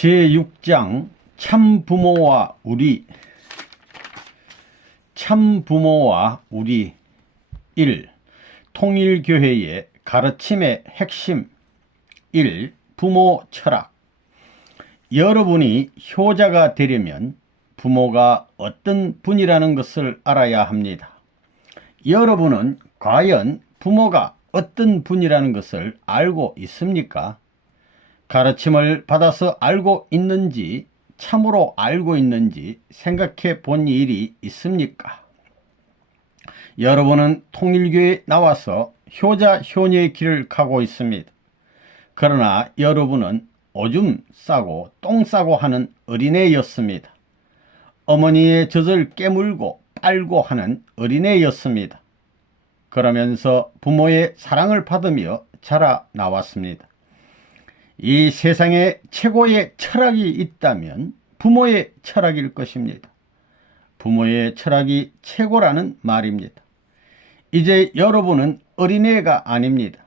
제6장 참부모와 우리. 참부모와 우리. 1. 통일교회의 가르침의 핵심. 1. 부모 철학. 여러분이 효자가 되려면 부모가 어떤 분이라는 것을 알아야 합니다. 여러분은 과연 부모가 어떤 분이라는 것을 알고 있습니까? 가르침을 받아서 알고 있는지, 참으로 알고 있는지 생각해 본 일이 있습니까? 여러분은 통일교에 나와서 효자 효녀의 길을 가고 있습니다. 그러나 여러분은 오줌 싸고 똥 싸고 하는 어린애였습니다. 어머니의 젖을 깨물고 빨고 하는 어린애였습니다. 그러면서 부모의 사랑을 받으며 자라 나왔습니다. 이 세상에 최고의 철학이 있다면 부모의 철학일 것입니다. 부모의 철학이 최고라는 말입니다. 이제 여러분은 어린애가 아닙니다.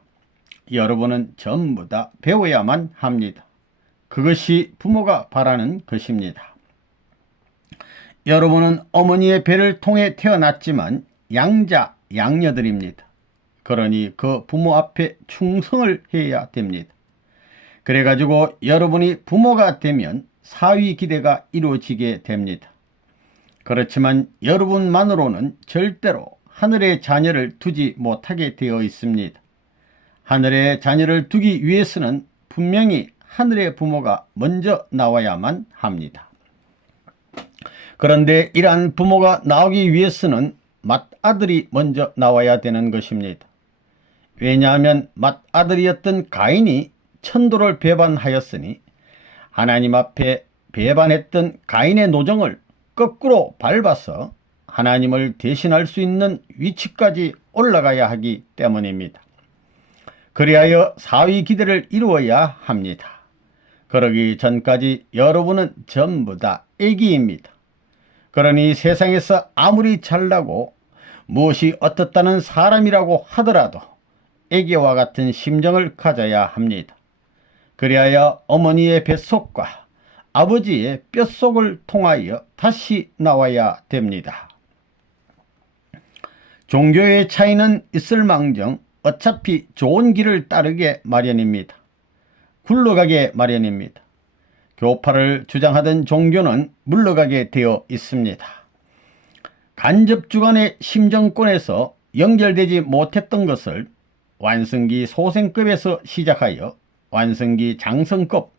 여러분은 전부 다 배워야만 합니다. 그것이 부모가 바라는 것입니다. 여러분은 어머니의 배를 통해 태어났지만 양자, 양녀들입니다. 그러니 그 부모 앞에 충성을 해야 됩니다. 그래가지고 여러분이 부모가 되면 사위 기대가 이루어지게 됩니다. 그렇지만 여러분만으로는 절대로 하늘의 자녀를 두지 못하게 되어 있습니다. 하늘의 자녀를 두기 위해서는 분명히 하늘의 부모가 먼저 나와야만 합니다. 그런데 이러한 부모가 나오기 위해서는 맏아들이 먼저 나와야 되는 것입니다. 왜냐하면 맏아들이었던 가인이 천도를 배반하였으니 하나님 앞에 배반했던 가인의 노정을 거꾸로 밟아서 하나님을 대신할 수 있는 위치까지 올라가야 하기 때문입니다. 그리하여 사위 기대를 이루어야 합니다. 그러기 전까지 여러분은 전부 다 애기입니다. 그러니 세상에서 아무리 잘나고 무엇이 어떻다는 사람이라고 하더라도 애기와 같은 심정을 가져야 합니다. 그리하여 어머니의 뱃속과 아버지의 뼛속을 통하여 다시 나와야 됩니다. 종교의 차이는 있을망정 어차피 좋은 길을 따르게 마련입니다. 굴러가게 마련입니다. 교파를 주장하던 종교는 물러가게 되어 있습니다. 간접주관의 심정권에서 연결되지 못했던 것을 완성기 소생급에서 시작하여 완성기 장성급,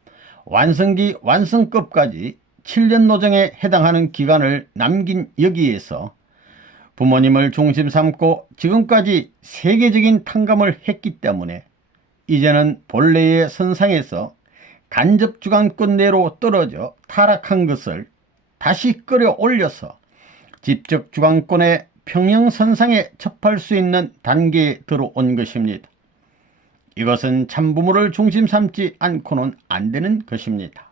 완성기 완성급까지 7년 노정에 해당하는 기간을 남긴 여기에서 부모님을 중심 삼고 지금까지 세계적인 탕감을 했기 때문에 이제는 본래의 선상에서 간접주관권내로 떨어져 타락한 것을 다시 끌어올려서 직접주관권의 평형선상에 접할 수 있는 단계에 들어온 것입니다. 이것은 참부모를 중심 삼지 않고는 안 되는 것입니다.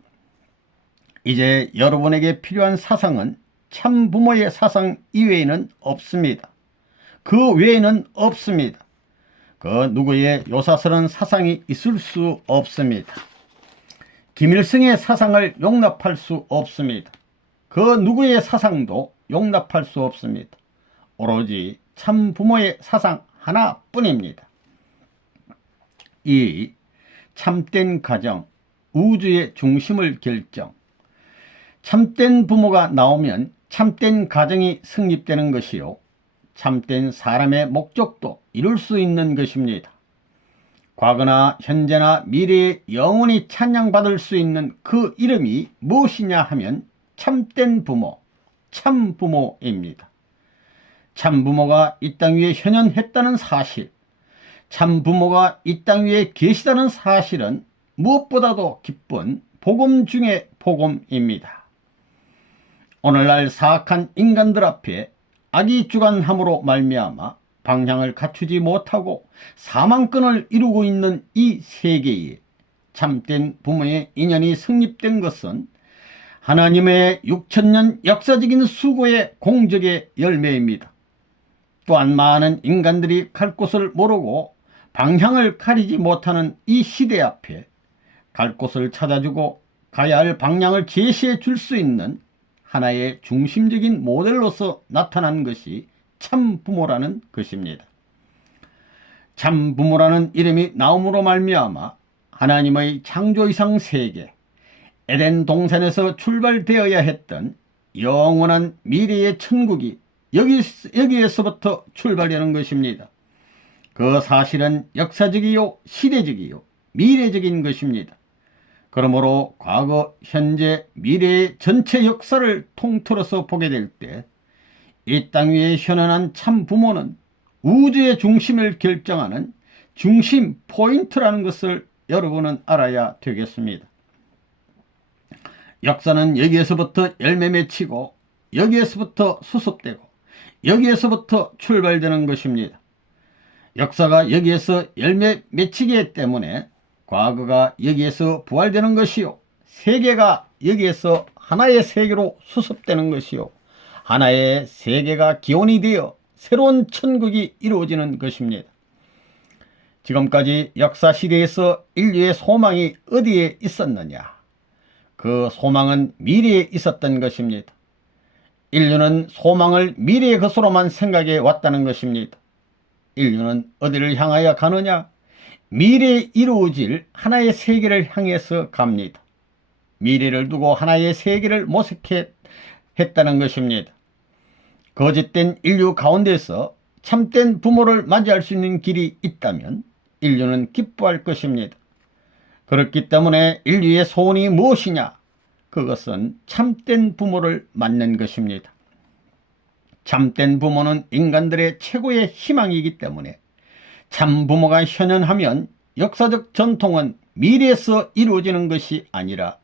이제 여러분에게 필요한 사상은 참부모의 사상 이외에는 없습니다. 그 외에는 없습니다. 그 누구의 요사스러운 사상이 있을 수 없습니다. 김일성의 사상을 용납할 수 없습니다. 그 누구의 사상도 용납할 수 없습니다. 오로지 참부모의 사상 하나뿐입니다. 이 참된 가정, 우주의 중심을 결정. 참된 부모가 나오면 참된 가정이 성립되는 것이요, 참된 사람의 목적도 이룰 수 있는 것입니다. 과거나 현재나 미래에 영원히 찬양받을 수 있는 그 이름이 무엇이냐 하면 참된 부모, 참부모입니다. 참부모가 이 땅 위에 현현했다는 사실, 참부모가 이 땅 위에 계시다는 사실은 무엇보다도 기쁜 복음 중의 복음입니다. 오늘날 사악한 인간들 앞에 악이 주관함으로 말미암아 방향을 갖추지 못하고 사망권을 이루고 있는 이 세계에 참된 부모의 인연이 성립된 것은 하나님의 6천년 역사적인 수고의 공적의 열매입니다. 또한 많은 인간들이 갈 곳을 모르고 방향을 가리지 못하는 이 시대 앞에 갈 곳을 찾아주고 가야 할 방향을 제시해 줄 수 있는 하나의 중심적인 모델로서 나타난 것이 참부모라는 것입니다. 참부모라는 이름이 나옴으로 말미암아 하나님의 창조이상 세계, 에덴 동산에서 출발되어야 했던 영원한 미래의 천국이 여기에서부터 출발되는 것입니다. 그 사실은 역사적이요, 시대적이요, 미래적인 것입니다. 그러므로 과거, 현재, 미래의 전체 역사를 통틀어서 보게 될 때 이 땅 위에 현현한 참 부모는 우주의 중심을 결정하는 중심 포인트라는 것을 여러분은 알아야 되겠습니다. 역사는 여기에서부터 열매 맺히고 여기에서부터 수습되고 여기에서부터 출발되는 것입니다. 역사가 여기에서 열매 맺히기 때문에 과거가 여기에서 부활되는 것이요, 세계가 여기에서 하나의 세계로 수습되는 것이요, 하나의 세계가 기원이 되어 새로운 천국이 이루어지는 것입니다. 지금까지 역사시대에서 인류의 소망이 어디에 있었느냐? 그 소망은 미래에 있었던 것입니다. 인류는 소망을 미래의 것으로만 생각해 왔다는 것입니다. 인류는 어디를 향하여 가느냐? 미래에 이루어질 하나의 세계를 향해서 갑니다. 미래를 두고 하나의 세계를 모색했다는 것입니다. 거짓된 인류 가운데서 참된 부모를 맞이할 수 있는 길이 있다면 인류는 기뻐할 것입니다. 그렇기 때문에 인류의 소원이 무엇이냐? 그것은 참된 부모를 맞는 것입니다. 참된 부모는 인간들의 최고의 희망이기 때문에 참 부모가 현현하면 역사적 전통은 미래에서 이루어지는 것이 아니라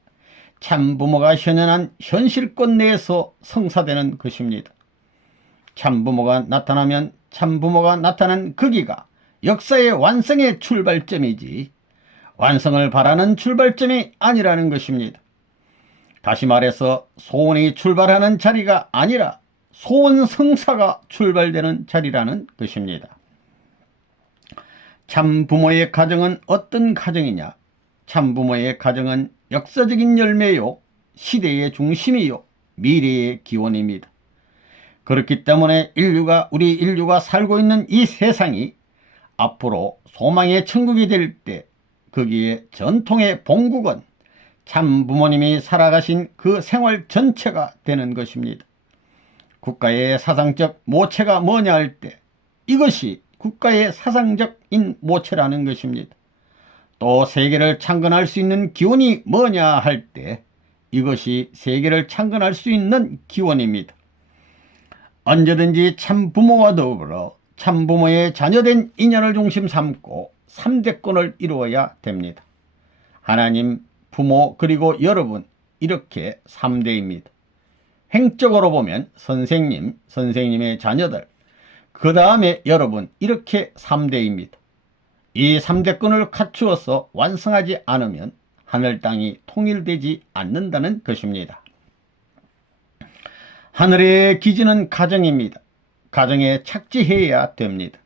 참 부모가 현현한 현실권 내에서 성사되는 것입니다. 참 부모가 나타나면 참 부모가 나타난 거기가 역사의 완성의 출발점이지 완성을 바라는 출발점이 아니라는 것입니다. 다시 말해서 소원이 출발하는 자리가 아니라 소원 성사가 출발되는 자리라는 것입니다. 참부모의 가정은 어떤 가정이냐? 참부모의 가정은 역사적인 열매요, 시대의 중심이요, 미래의 기원입니다. 그렇기 때문에 우리 인류가 살고 있는 이 세상이 앞으로 소망의 천국이 될 때 거기에 전통의 본국은 참 부모님이 살아가신 그 생활 전체가 되는 것입니다. 국가의 사상적 모체가 뭐냐 할 때 이것이 국가의 사상적인 모체라는 것입니다. 또 세계를 창건할 수 있는 기원이 뭐냐 할 때 이것이 세계를 창건할 수 있는 기원입니다. 언제든지 참부모와 더불어 참부모의 자녀된 인연을 중심 삼고 3대권을 이루어야 됩니다. 하나님, 부모, 그리고 여러분, 이렇게 3대입니다. 행적으로 보면 선생님, 선생님의 자녀들, 그 다음에 여러분, 이렇게 3대입니다. 이 3대권을 갖추어서 완성하지 않으면 하늘 땅이 통일되지 않는다는 것입니다. 하늘의 기지는 가정입니다. 가정에 착지해야 됩니다.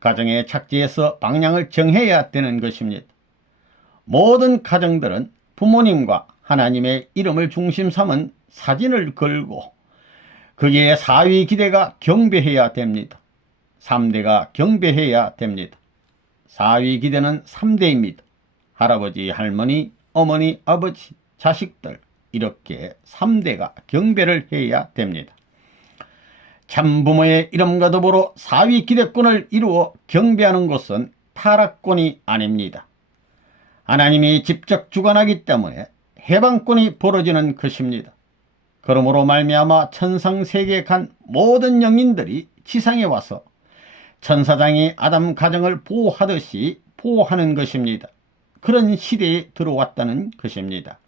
가정에 착지해서 방향을 정해야 되는 것입니다. 모든 가정들은 부모님과 하나님의 이름을 중심 삼은 사진을 걸고 거기에 사위 기대가 경배해야 됩니다. 3대가 경배해야 됩니다. 사위 기대는 3대입니다. 할아버지, 할머니, 어머니, 아버지, 자식들, 이렇게 3대가 경배를 해야 됩니다. 참부모의 이름과 더불어 사위 기대권을 이루어 경배하는 것은 타락권이 아닙니다. 하나님이 직접 주관하기 때문에 해방권이 벌어지는 것입니다. 그러므로 말미암아 천상세계에 간 모든 영인들이 지상에 와서 천사장이 아담 가정을 보호하듯이 보호하는 것입니다. 그런 시대에 들어왔다는 것입니다.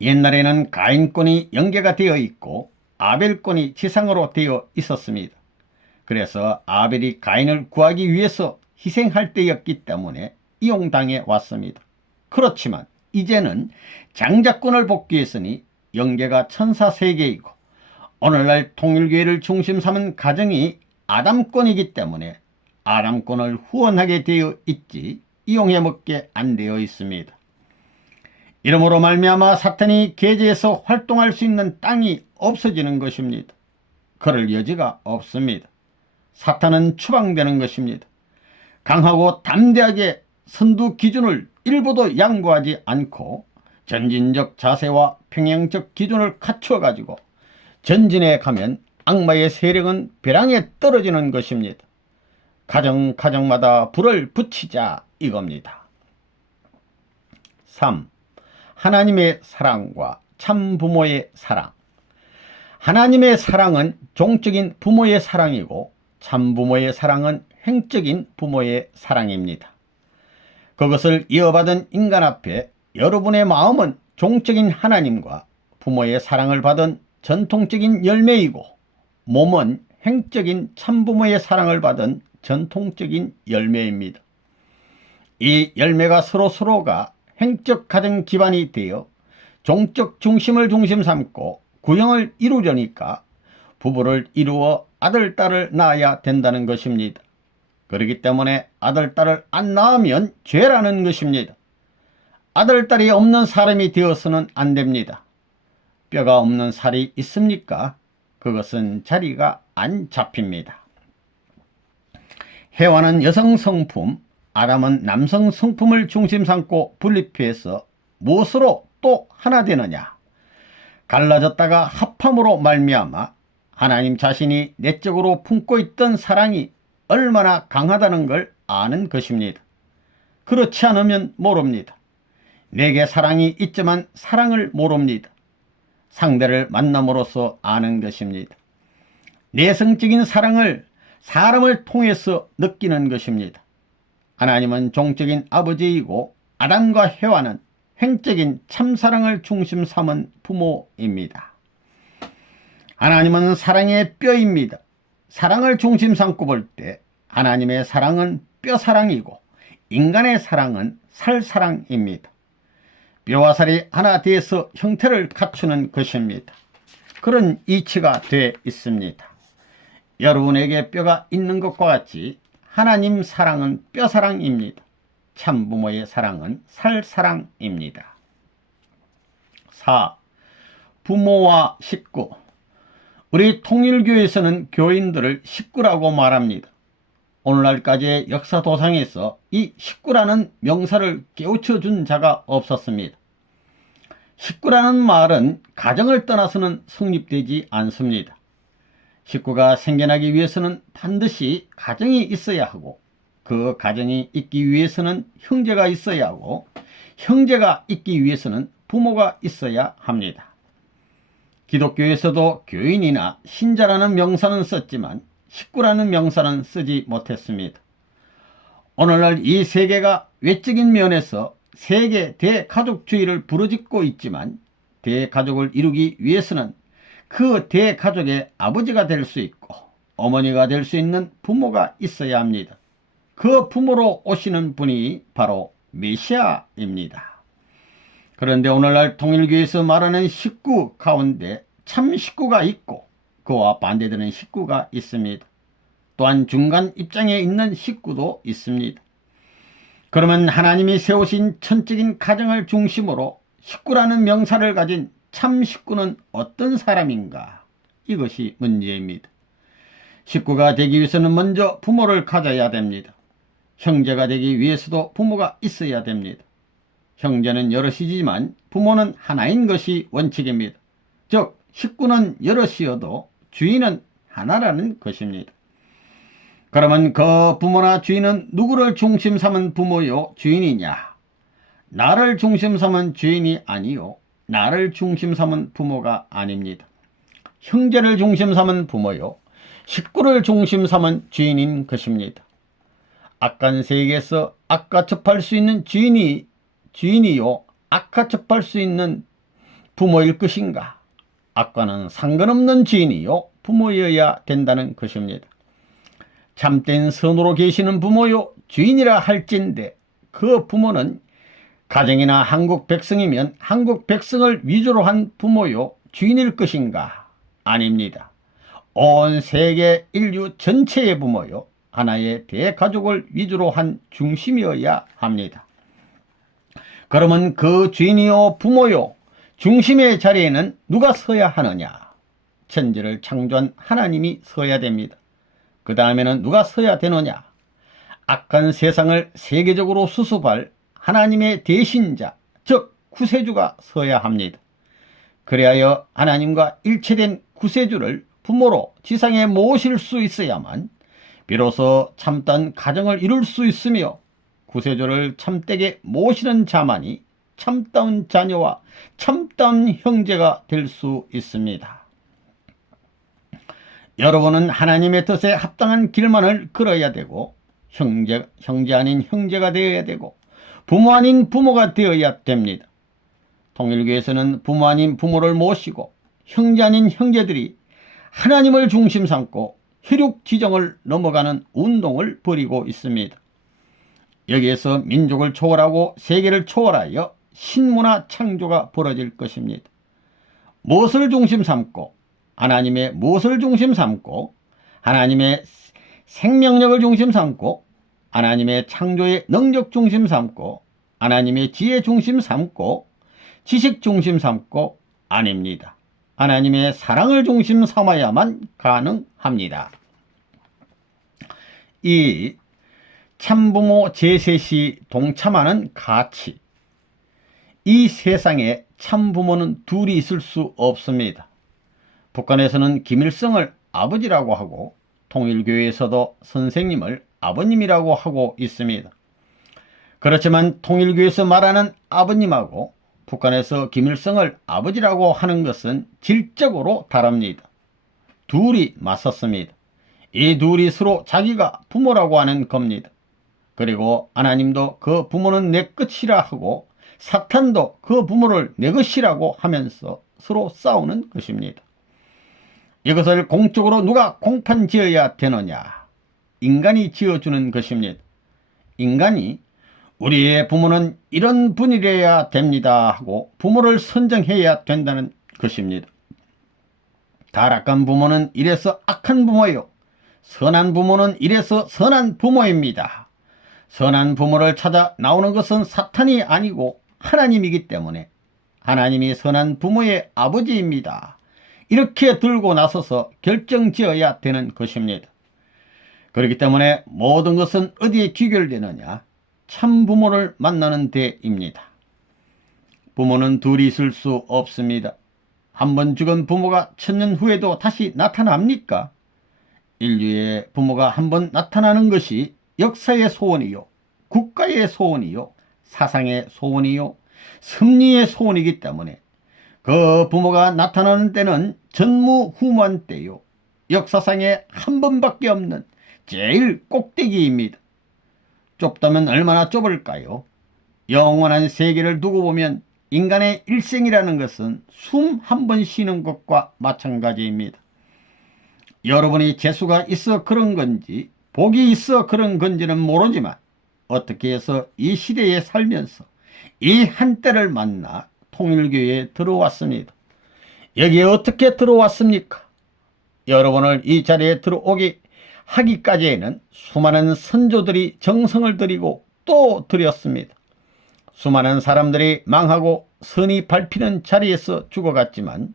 옛날에는 가인권이 연계가 되어 있고 아벨권이 지상으로 되어 있었습니다. 그래서 아벨이 가인을 구하기 위해서 희생할 때였기 때문에 이용당해 왔습니다. 그렇지만 이제는 장자권을 복귀했으니 연계가 천사세계이고 오늘날 통일교회를 중심 삼은 가정이 아담권이기 때문에 아담권을 후원하게 되어 있지 이용해 먹게 안 되어 있습니다. 이러므로 말미암아 사탄이 계제에서 활동할 수 있는 땅이 없어지는 것입니다. 그럴 여지가 없습니다. 사탄은 추방되는 것입니다. 강하고 담대하게 선두 기준을 일부도 양보하지 않고 전진적 자세와 평행적 기준을 갖추어 가지고 전진해 가면 악마의 세력은 벼랑에 떨어지는 것입니다. 가정마다 불을 붙이자 이겁니다. 3. 하나님의 사랑과 참 부모의 사랑. 하나님의 사랑은 종적인 부모의 사랑이고 참 부모의 사랑은 횡적인 부모의 사랑입니다. 그것을 이어받은 인간 앞에 여러분의 마음은 종적인 하나님과 부모의 사랑을 받은 전통적인 열매이고 몸은 횡적인 참부모의 사랑을 받은 전통적인 열매입니다. 이 열매가 서로가 횡적 가정 기반이 되어 종적 중심을 중심 삼고 구형을 이루려니까 부부를 이루어 아들, 딸을 낳아야 된다는 것입니다. 그렇기 때문에 아들, 딸을 안 낳으면 죄라는 것입니다. 아들, 딸이 없는 사람이 되어서는 안 됩니다. 뼈가 없는 살이 있습니까? 그것은 자리가 안 잡힙니다. 해와는 여성 성품, 아담은 남성 성품을 중심 삼고 분립해서 무엇으로 또 하나 되느냐? 갈라졌다가 합함으로 말미암아 하나님 자신이 내적으로 품고 있던 사랑이 얼마나 강하다는 걸 아는 것입니다. 그렇지 않으면 모릅니다. 내게 사랑이 있지만 사랑을 모릅니다. 상대를 만남으로써 아는 것입니다. 내성적인 사랑을 사람을 통해서 느끼는 것입니다. 하나님은 종적인 아버지이고 아담과 해와는 횡적인 참사랑을 중심 삼은 부모입니다. 하나님은 사랑의 뼈입니다. 사랑을 중심 삼고 볼 때 하나님의 사랑은 뼈사랑이고 인간의 사랑은 살사랑입니다. 뼈와 살이 하나 되어서 형태를 갖추는 것입니다. 그런 이치가 되어 있습니다. 여러분에게 뼈가 있는 것과 같이 하나님 사랑은 뼈사랑입니다. 참부모의 사랑은 살사랑입니다. 4. 부모와 식구. 우리 통일교에서는 교인들을 식구라고 말합니다. 오늘날까지의 역사도상에서 이 식구라는 명사를 깨우쳐 준 자가 없었습니다. 식구라는 말은 가정을 떠나서는 성립되지 않습니다. 식구가 생겨나기 위해서는 반드시 가정이 있어야 하고 그 가정이 있기 위해서는 형제가 있어야 하고 형제가 있기 위해서는 부모가 있어야 합니다. 기독교에서도 교인이나 신자라는 명사는 썼지만 식구라는 명사는 쓰지 못했습니다. 오늘날 이 세계가 외적인 면에서 세계 대가족주의를 부르짖고 있지만 대가족을 이루기 위해서는 그 대가족의 아버지가 될 수 있고 어머니가 될 수 있는 부모가 있어야 합니다. 그 부모로 오시는 분이 바로 메시아입니다. 그런데 오늘날 통일교에서 말하는 식구 가운데 참 식구가 있고 그와 반대되는 식구가 있습니다. 또한 중간 입장에 있는 식구도 있습니다. 그러면 하나님이 세우신 천적인 가정을 중심으로 식구라는 명사를 가진 참 식구는 어떤 사람인가? 이것이 문제입니다. 식구가 되기 위해서는 먼저 부모를 가져야 됩니다. 형제가 되기 위해서도 부모가 있어야 됩니다. 형제는 여럿이지만 부모는 하나인 것이 원칙입니다. 즉 식구는 여럿이어도 주인은 하나라는 것입니다. 그러면 그 부모나 주인은 누구를 중심 삼은 부모요 주인이냐? 나를 중심 삼은 주인이 아니요 나를 중심 삼은 부모가 아닙니다. 형제를 중심 삼은 부모요 식구를 중심 삼은 주인인 것입니다. 악한 세계에서 악가접할 수 있는 주인이요 악가접할 수 있는 부모일 것인가? 악과는 상관없는 주인이요 부모여야 된다는 것입니다. 참된 선으로 계시는 부모요 주인이라 할진대 그 부모는 가정이나 한국 백성이면 한국 백성을 위주로 한 부모요 주인일 것인가? 아닙니다. 온 세계 인류 전체의 부모요 하나의 대가족을 위주로 한 중심이어야 합니다. 그러면 그 주인이요 부모요 중심의 자리에는 누가 서야 하느냐? 천지를 창조한 하나님이 서야 됩니다. 그 다음에는 누가 서야 되느냐? 악한 세상을 세계적으로 수습할 하나님의 대신자, 즉 구세주가 서야 합니다. 그리하여 하나님과 일체된 구세주를 부모로 지상에 모실 수 있어야만 비로소 참된 가정을 이룰 수 있으며, 구세주를 참되게 모시는 자만이 참다운 자녀와 참다운 형제가 될 수 있습니다. 여러분은 하나님의 뜻에 합당한 길만을 걸어야 되고, 형제 아닌 형제가 되어야 되고, 부모 아닌 부모가 되어야 됩니다. 통일교에서는 부모 아닌 부모를 모시고 형제 아닌 형제들이 하나님을 중심 삼고 혈육지정을 넘어가는 운동을 벌이고 있습니다. 여기에서 민족을 초월하고 세계를 초월하여 신문화 창조가 벌어질 것입니다. 무엇을 중심 삼고, 하나님의 무엇을 중심 삼고, 하나님의 생명력을 중심 삼고, 하나님의 창조의 능력 중심 삼고, 하나님의 지혜 중심 삼고, 지식 중심 삼고 아닙니다. 하나님의 사랑을 중심 삼아야만 가능합니다. 이 참부모 제셋이 동참하는 가치, 이 세상에 참부모는 둘이 있을 수 없습니다. 북한에서는 김일성을 아버지라고 하고 통일교회에서도 선생님을 아버님이라고 하고 있습니다. 그렇지만 통일교에서 말하는 아버님하고 북한에서 김일성을 아버지라고 하는 것은 질적으로 다릅니다. 둘이 맞섰습니다. 이 둘이 서로 자기가 부모라고 하는 겁니다. 그리고 하나님도 그 부모는 내 것이라 하고 사탄도 그 부모를 내 것이라고 하면서 서로 싸우는 것입니다. 이것을 공적으로 누가 공판 지어야 되느냐? 인간이 지어주는 것입니다. 인간이 우리의 부모는 이런 분이래야 됩니다 하고 부모를 선정해야 된다는 것입니다. 타락한 부모는 이래서 악한 부모요, 선한 부모는 이래서 선한 부모입니다. 선한 부모를 찾아 나오는 것은 사탄이 아니고 하나님이기 때문에 하나님이 선한 부모의 아버지입니다. 이렇게 들고 나서서 결정지어야 되는 것입니다. 그렇기 때문에 모든 것은 어디에 귀결되느냐? 참부모를 만나는 데입니다. 부모는 둘이 있을 수 없습니다. 한번 죽은 부모가 천년 후에도 다시 나타납니까? 인류의 부모가 한번 나타나는 것이 역사의 소원이요, 국가의 소원이요, 사상의 소원이요, 섭리의 소원이기 때문에 그 부모가 나타나는 때는 전무후무한 때요, 역사상에 한 번밖에 없는 제일 꼭대기입니다. 좁다면 얼마나 좁을까요? 영원한 세계를 두고 보면 인간의 일생이라는 것은 숨 한 번 쉬는 것과 마찬가지입니다. 여러분이 재수가 있어 그런 건지 복이 있어 그런 건지는 모르지만 어떻게 해서 이 시대에 살면서 이 한때를 만나 통일교회에 들어왔습니다. 여기에 어떻게 들어왔습니까? 여러분을 이 자리에 들어오게 하기까지에는 수많은 선조들이 정성을 들이고 또 들였습니다. 수많은 사람들이 망하고 선이 밟히는 자리에서 죽어갔지만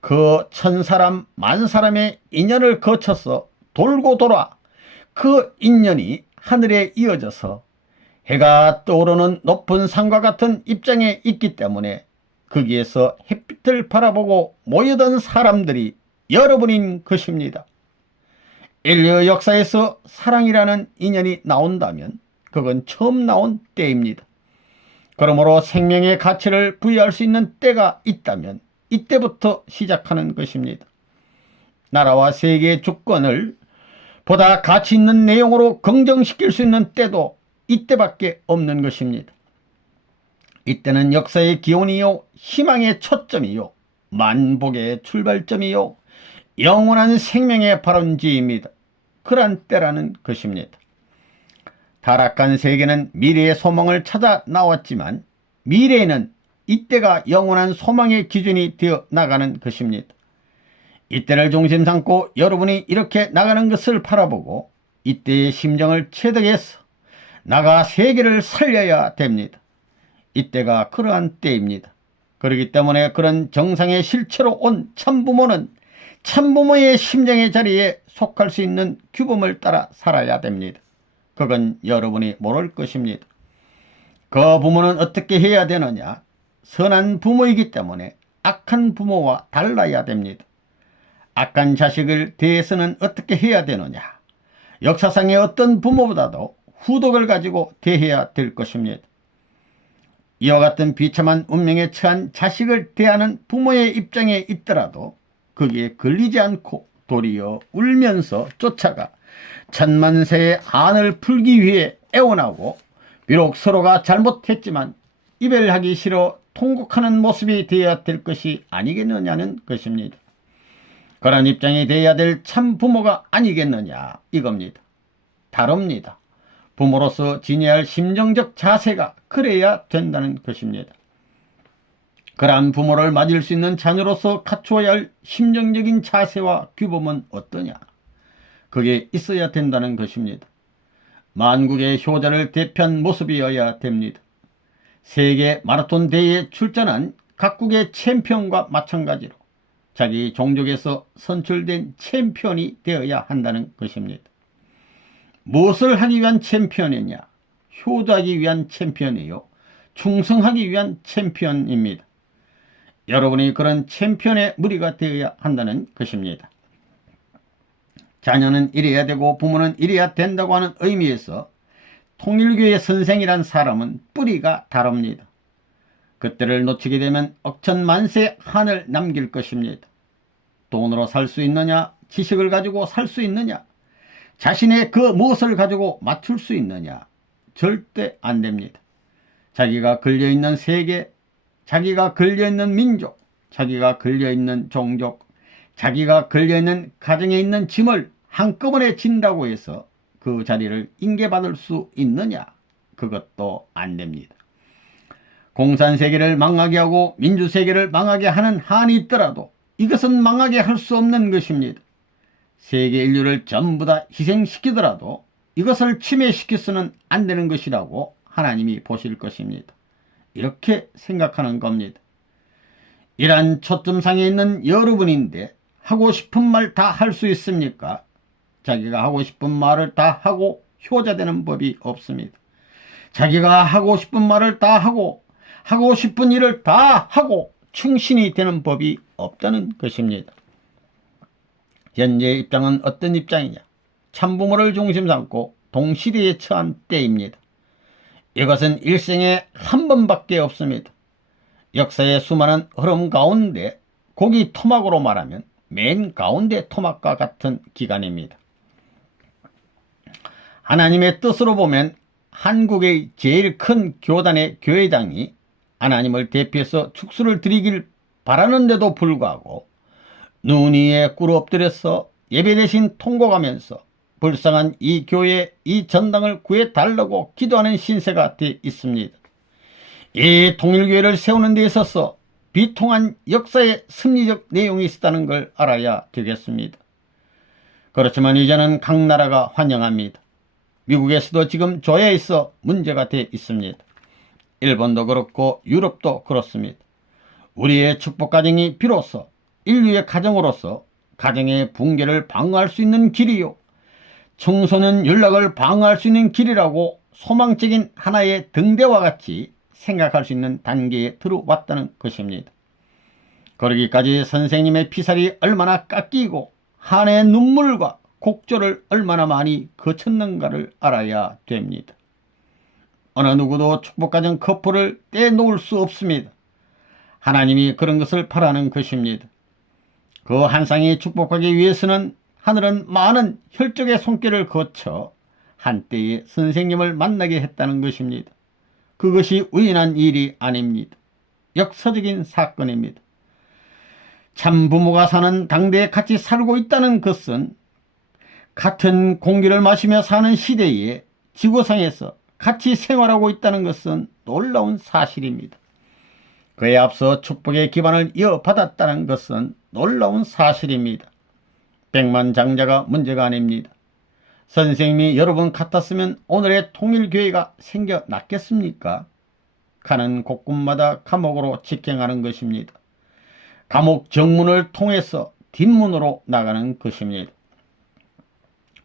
그 천사람 만사람의 인연을 거쳐서 돌고 돌아 그 인연이 하늘에 이어져서 해가 떠오르는 높은 산과 같은 입장에 있기 때문에 거기에서 햇빛을 바라보고 모여든 사람들이 여러분인 것입니다. 인류 역사에서 사랑이라는 인연이 나온다면 그건 처음 나온 때입니다. 그러므로 생명의 가치를 부여할 수 있는 때가 있다면 이때부터 시작하는 것입니다. 나라와 세계의 주권을 보다 가치 있는 내용으로 긍정시킬 수 있는 때도 이때밖에 없는 것입니다. 이때는 역사의 기원이요, 희망의 초점이요, 만복의 출발점이요, 영원한 생명의 발원지입니다. 그런 때라는 것입니다. 타락한 세계는 미래의 소망을 찾아 나왔지만 미래에는 이때가 영원한 소망의 기준이 되어 나가는 것입니다. 이때를 중심 삼고 여러분이 이렇게 나가는 것을 바라보고 이때의 심정을 체득해서 나가 세계를 살려야 됩니다. 이때가 그러한 때입니다. 그렇기 때문에 그런 정상의 실체로 온 참부모는 참부모의 심정의 자리에 속할 수 있는 규범을 따라 살아야 됩니다. 그건 여러분이 모를 것입니다. 그 부모는 어떻게 해야 되느냐? 선한 부모이기 때문에 악한 부모와 달라야 됩니다. 악한 자식을 대해서는 어떻게 해야 되느냐? 역사상의 어떤 부모보다도 후덕을 가지고 대해야 될 것입니다. 이와 같은 비참한 운명에 처한 자식을 대하는 부모의 입장에 있더라도 거기에 걸리지 않고 도리어 울면서 쫓아가 천만세의 한을 풀기 위해 애원하고 비록 서로가 잘못했지만 이별하기 싫어 통곡하는 모습이 되어야 될 것이 아니겠느냐는 것입니다. 그런 입장이 되어야 될 참 부모가 아니겠느냐 이겁니다. 다릅니다. 부모로서 지녀야 할 심정적 자세가 그래야 된다는 것입니다. 그러한 부모를 맞을 수 있는 자녀로서 갖추어야 할 심정적인 자세와 규범은 어떠냐? 그게 있어야 된다는 것입니다. 만국의 효자를 대표한 모습이어야 됩니다. 세계 마라톤 대회에 출전한 각국의 챔피언과 마찬가지로 자기 종족에서 선출된 챔피언이 되어야 한다는 것입니다. 무엇을 하기 위한 챔피언이냐? 효도하기 위한 챔피언이요, 충성하기 위한 챔피언입니다. 여러분이 그런 챔피언의 무리가 되어야 한다는 것입니다. 자녀는 이래야 되고 부모는 이래야 된다고 하는 의미에서 통일교의 선생이란 사람은 뿌리가 다릅니다. 그때를 놓치게 되면 억천만세 한을 남길 것입니다. 돈으로 살 수 있느냐? 지식을 가지고 살 수 있느냐? 자신의 그 무엇을 가지고 맞출 수 있느냐? 절대 안 됩니다. 자기가 걸려있는 세계, 자기가 걸려있는 민족, 자기가 걸려있는 종족, 자기가 걸려있는 가정에 있는 짐을 한꺼번에 진다고 해서 그 자리를 인계받을 수 있느냐? 그것도 안 됩니다. 공산세계를 망하게 하고 민주세계를 망하게 하는 한이 있더라도 이것은 망하게 할 수 없는 것입니다. 세계 인류를 전부 다 희생시키더라도 이것을 침해시켜서는 안 되는 것이라고 하나님이 보실 것입니다. 이렇게 생각하는 겁니다. 이러한 초점상에 있는 여러분인데 하고 싶은 말 다 할 수 있습니까? 자기가 하고 싶은 말을 다 하고 효자되는 법이 없습니다. 자기가 하고 싶은 말을 다 하고 싶은 일을 다 하고 충신이 되는 법이 없다는 것입니다. 현재의 입장은 어떤 입장이냐? 참부모를 중심 삼고 동시대에 처한 때입니다. 이것은 일생에 한 번밖에 없습니다. 역사의 수많은 흐름 가운데 고기 토막으로 말하면 맨 가운데 토막과 같은 기간입니다. 하나님의 뜻으로 보면 한국의 제일 큰 교단의 교회장이 하나님을 대표해서 축수를 드리길 바라는데도 불구하고 눈 위에 꿇어 엎드려서 예배 대신 통곡하면서 불쌍한 이 교회, 이 전당을 구해달라고 기도하는 신세가 되어 있습니다. 이 통일교회를 세우는 데 있어서 비통한 역사의 섭리적 내용이 있다는 걸 알아야 되겠습니다. 그렇지만 이제는 각 나라가 환영합니다. 미국에서도 지금 조회에 있어 문제가 되어 있습니다. 일본도 그렇고 유럽도 그렇습니다. 우리의 축복가정이 비로소 인류의 가정으로서 가정의 붕괴를 방어할 수 있는 길이요, 청소년 연락을 방어할 수 있는 길이라고 소망적인 하나의 등대와 같이 생각할 수 있는 단계에 들어왔다는 것입니다. 그러기까지 선생님의 피살이 얼마나 깎이고 한의 눈물과 곡절을 얼마나 많이 거쳤는가를 알아야 됩니다. 어느 누구도 축복가정 커플을 떼놓을 수 없습니다. 하나님이 그런 것을 바라는 것입니다. 그 한 쌍이 축복하기 위해서는 하늘은 많은 혈족의 손길을 거쳐 한때에 선생님을 만나게 했다는 것입니다. 그것이 우연한 일이 아닙니다. 역사적인 사건입니다. 참 부모가 사는 당대에 같이 살고 있다는 것은 같은 공기를 마시며 사는 시대에 지구상에서 같이 생활하고 있다는 것은 놀라운 사실입니다. 그에 앞서 축복의 기반을 이어받았다는 것은 놀라운 사실입니다. 백만장자가 문제가 아닙니다. 선생님이 여러분 같았으면 오늘의 통일교회가 생겨났겠습니까? 가는 곳곳마다 감옥으로 직행하는 것입니다. 감옥 정문을 통해서 뒷문으로 나가는 것입니다.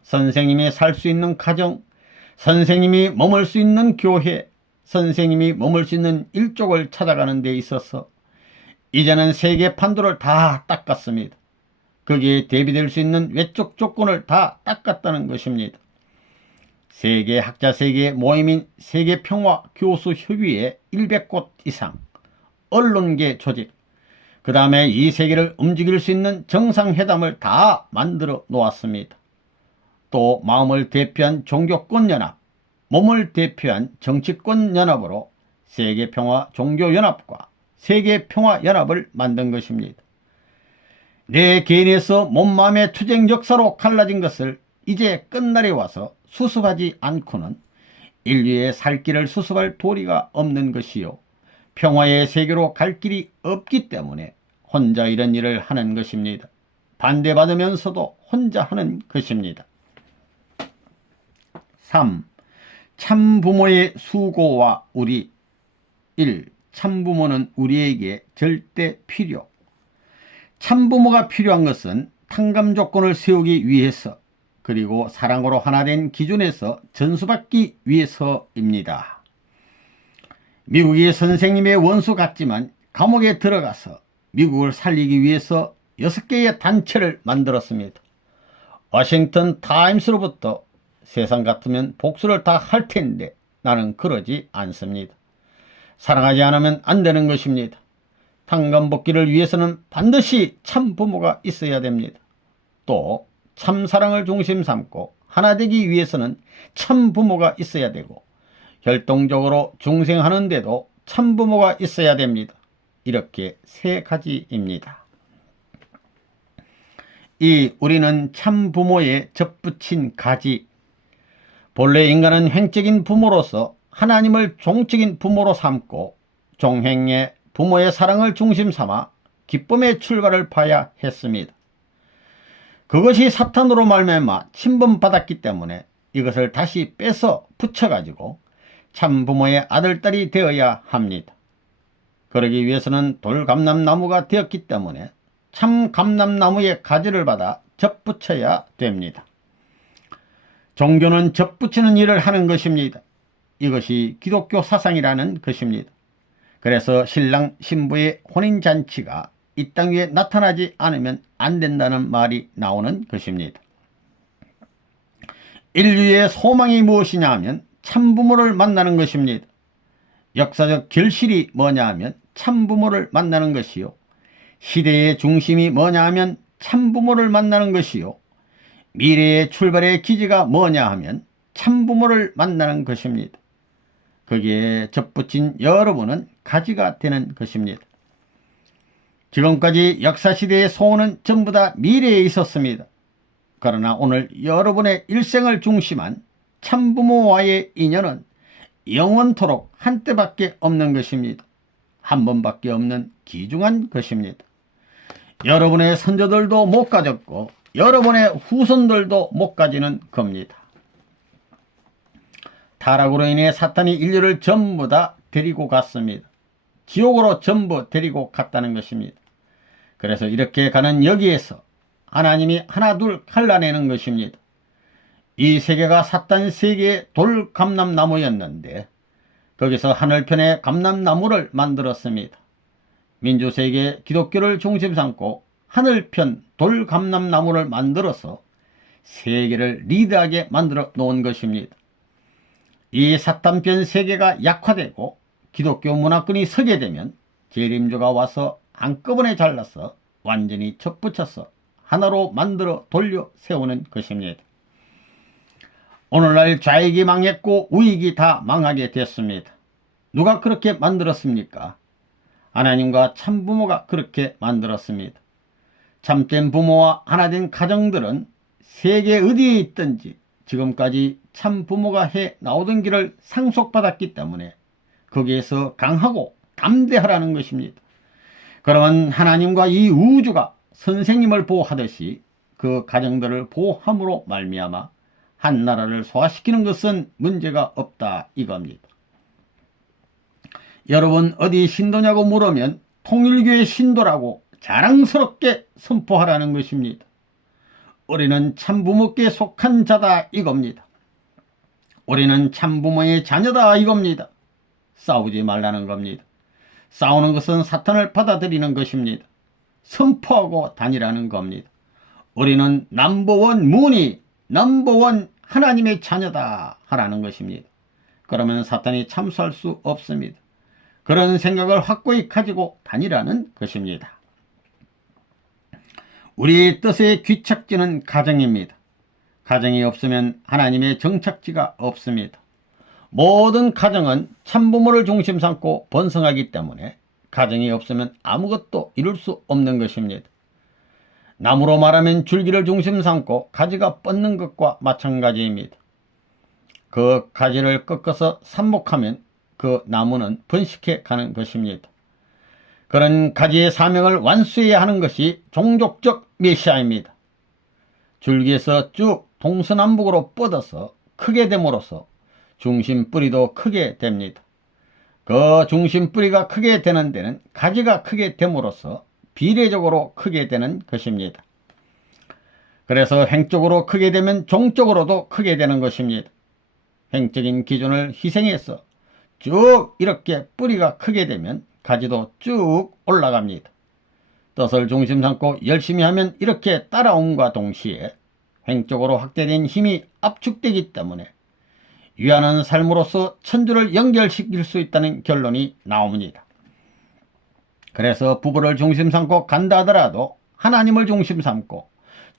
선생님이 살 수 있는 가정, 선생님이 머물 수 있는 교회, 선생님이 머물 수 있는 일족을 찾아가는 데 있어서 이제는 세계 판도를 다 닦았습니다. 거기에 대비될 수 있는 외적 조건을 다 닦았다는 것입니다. 세계 학자 세계 모임인 세계평화교수협의회 100곳 이상, 언론계 조직, 그 다음에 이 세계를 움직일 수 있는 정상회담을 다 만들어 놓았습니다. 또 마음을 대표한 종교권연합, 몸을 대표한 정치권연합으로 세계평화종교연합과 세계평화연합을 만든 것입니다. 내 개인에서 몸마음의 투쟁 역사로 갈라진 것을 이제 끝날에 와서 수습하지 않고는 인류의 살 길을 수습할 도리가 없는 것이요, 평화의 세계로 갈 길이 없기 때문에 혼자 이런 일을 하는 것입니다. 반대받으면서도 혼자 하는 것입니다. 3. 참부모의 수고와 우리. 1. 참부모는 우리에게 절대 필요. 참부모가 필요한 것은 탕감 조건을 세우기 위해서, 그리고 사랑으로 하나 된 기준에서 전수받기 위해서입니다. 미국이 선생님의 원수 같지만 감옥에 들어가서 미국을 살리기 위해서 6개의 단체를 만들었습니다. 워싱턴 타임스로부터 세상 같으면 복수를 다 할 텐데 나는 그러지 않습니다. 사랑하지 않으면 안 되는 것입니다. 탕감복귀를 위해서는 반드시 참부모가 있어야 됩니다. 또 참사랑을 중심 삼고 하나 되기 위해서는 참부모가 있어야 되고, 결동적으로 중생하는데도 참부모가 있어야 됩니다. 이렇게 3가지입니다. 우리는 참부모에 접붙인 가지. 본래 인간은 횡적인 부모로서 하나님을 종적인 부모로 삼고 종행에 부모의 사랑을 중심 삼아 기쁨의 출발을 봐야 했습니다. 그것이 사탄으로 말미암아 침범받았기 때문에 이것을 다시 빼서 붙여가지고 참부모의 아들딸이 되어야 합니다. 그러기 위해서는 돌감람나무가 되었기 때문에 참감람나무의 가지를 받아 접붙여야 됩니다. 종교는 접붙이는 일을 하는 것입니다. 이것이 기독교 사상이라는 것입니다. 그래서 신랑 신부의 혼인잔치가 이 땅 위에 나타나지 않으면 안 된다는 말이 나오는 것입니다. 인류의 소망이 무엇이냐 하면 참부모를 만나는 것입니다. 역사적 결실이 뭐냐 하면 참부모를 만나는 것이요, 시대의 중심이 뭐냐 하면 참부모를 만나는 것이요, 미래의 출발의 기지가 뭐냐 하면 참부모를 만나는 것입니다. 거기에 접붙인 여러분은 가지가 되는 것입니다. 지금까지 역사시대의 소원은 전부 다 미래에 있었습니다. 그러나 오늘 여러분의 일생을 중심한 참부모와의 인연은 영원토록 한때밖에 없는 것입니다. 한 번밖에 없는 귀중한 것입니다. 여러분의 선조들도 못 가졌고 여러분의 후손들도 못 가지는 겁니다. 타락으로 인해 사탄이 인류를 전부 다 데리고 갔습니다. 지옥으로 전부 데리고 갔다는 것입니다. 그래서 이렇게 가는 여기에서 하나님이 하나둘 갈라내는 것입니다. 이 세계가 사탄 세계의 돌감람나무였는데 거기서 하늘편에 감람나무를 만들었습니다. 민주세계 기독교를 중심 삼고 하늘편 돌감람나무를 만들어서 세계를 리드하게 만들어 놓은 것입니다. 이 사탄편 세계가 약화되고 기독교 문화권이 서게 되면 재림주가 와서 한꺼번에 잘라서 완전히 접붙여서 하나로 만들어 돌려 세우는 것입니다. 오늘날 좌익이 망했고 우익이 다 망하게 됐습니다. 누가 그렇게 만들었습니까? 하나님과 참부모가 그렇게 만들었습니다. 참된 부모와 하나된 가정들은 세계 어디에 있든지 지금까지 참부모가 해 나오던 길을 상속받았기 때문에 거기에서 강하고 담대하라는 것입니다. 그러면 하나님과 이 우주가 선생님을 보호하듯이 그 가정들을 보호함으로 말미암아 한 나라를 소화시키는 것은 문제가 없다 이겁니다. 여러분 어디 신도냐고 물으면 통일교의 신도라고 자랑스럽게 선포하라는 것입니다. 우리는 참부모께 속한 자다 이겁니다. 우리는 참부모의 자녀다 이겁니다. 싸우지 말라는 겁니다. 싸우는 것은 사탄을 받아들이는 것입니다. 선포하고 다니라는 겁니다. 우리는 넘버원 문이 넘버원 하나님의 자녀다 하라는 것입니다. 그러면 사탄이 참수할 수 없습니다. 그런 생각을 확고히 가지고 다니라는 것입니다. 우리의 뜻의 귀착지는 가정입니다. 가정이 없으면 하나님의 정착지가 없습니다. 모든 가정은 참부모를 중심 삼고 번성하기 때문에 가정이 없으면 아무것도 이룰 수 없는 것입니다. 나무로 말하면 줄기를 중심 삼고 가지가 뻗는 것과 마찬가지입니다. 그 가지를 꺾어서 삽목하면 그 나무는 번식해 가는 것입니다. 그런 가지의 사명을 완수해야 하는 것이 종족적 메시아입니다. 줄기에서 쭉 동서남북으로 뻗어서 크게 됨으로써 중심 뿌리도 크게 됩니다. 그 중심 뿌리가 크게 되는 데는 가지가 크게 됨으로써 비례적으로 크게 되는 것입니다. 그래서 횡적으로 크게 되면 종적으로도 크게 되는 것입니다. 횡적인 기준을 희생해서 쭉 이렇게 뿌리가 크게 되면 가지도 쭉 올라갑니다. 뜻을 중심 삼고 열심히 하면 이렇게 따라옴과 동시에 횡적으로 확대된 힘이 압축되기 때문에 유한한 삶으로서 천주를 연결시킬 수 있다는 결론이 나옵니다. 그래서 부부를 중심 삼고 간다 하더라도 하나님을 중심 삼고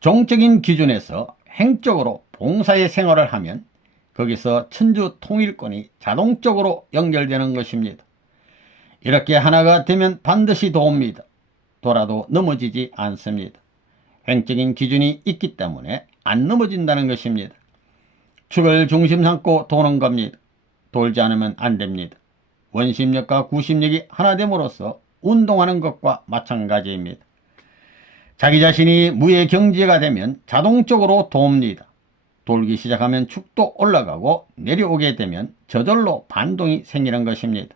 종적인 기준에서 횡적으로 봉사의 생활을 하면 거기서 천주 통일권이 자동적으로 연결되는 것입니다. 이렇게 하나가 되면 반드시 도옵니다. 돌아도 넘어지지 않습니다. 횡적인 기준이 있기 때문에 안 넘어진다는 것입니다. 축을 중심 삼고 도는 겁니다. 돌지 않으면 안 됩니다. 원심력과 구심력이 하나 됨으로써 운동하는 것과 마찬가지입니다. 자기 자신이 무의 경지가 되면 자동적으로 돕니다. 돌기 시작하면 축도 올라가고 내려오게 되면 저절로 반동이 생기는 것입니다.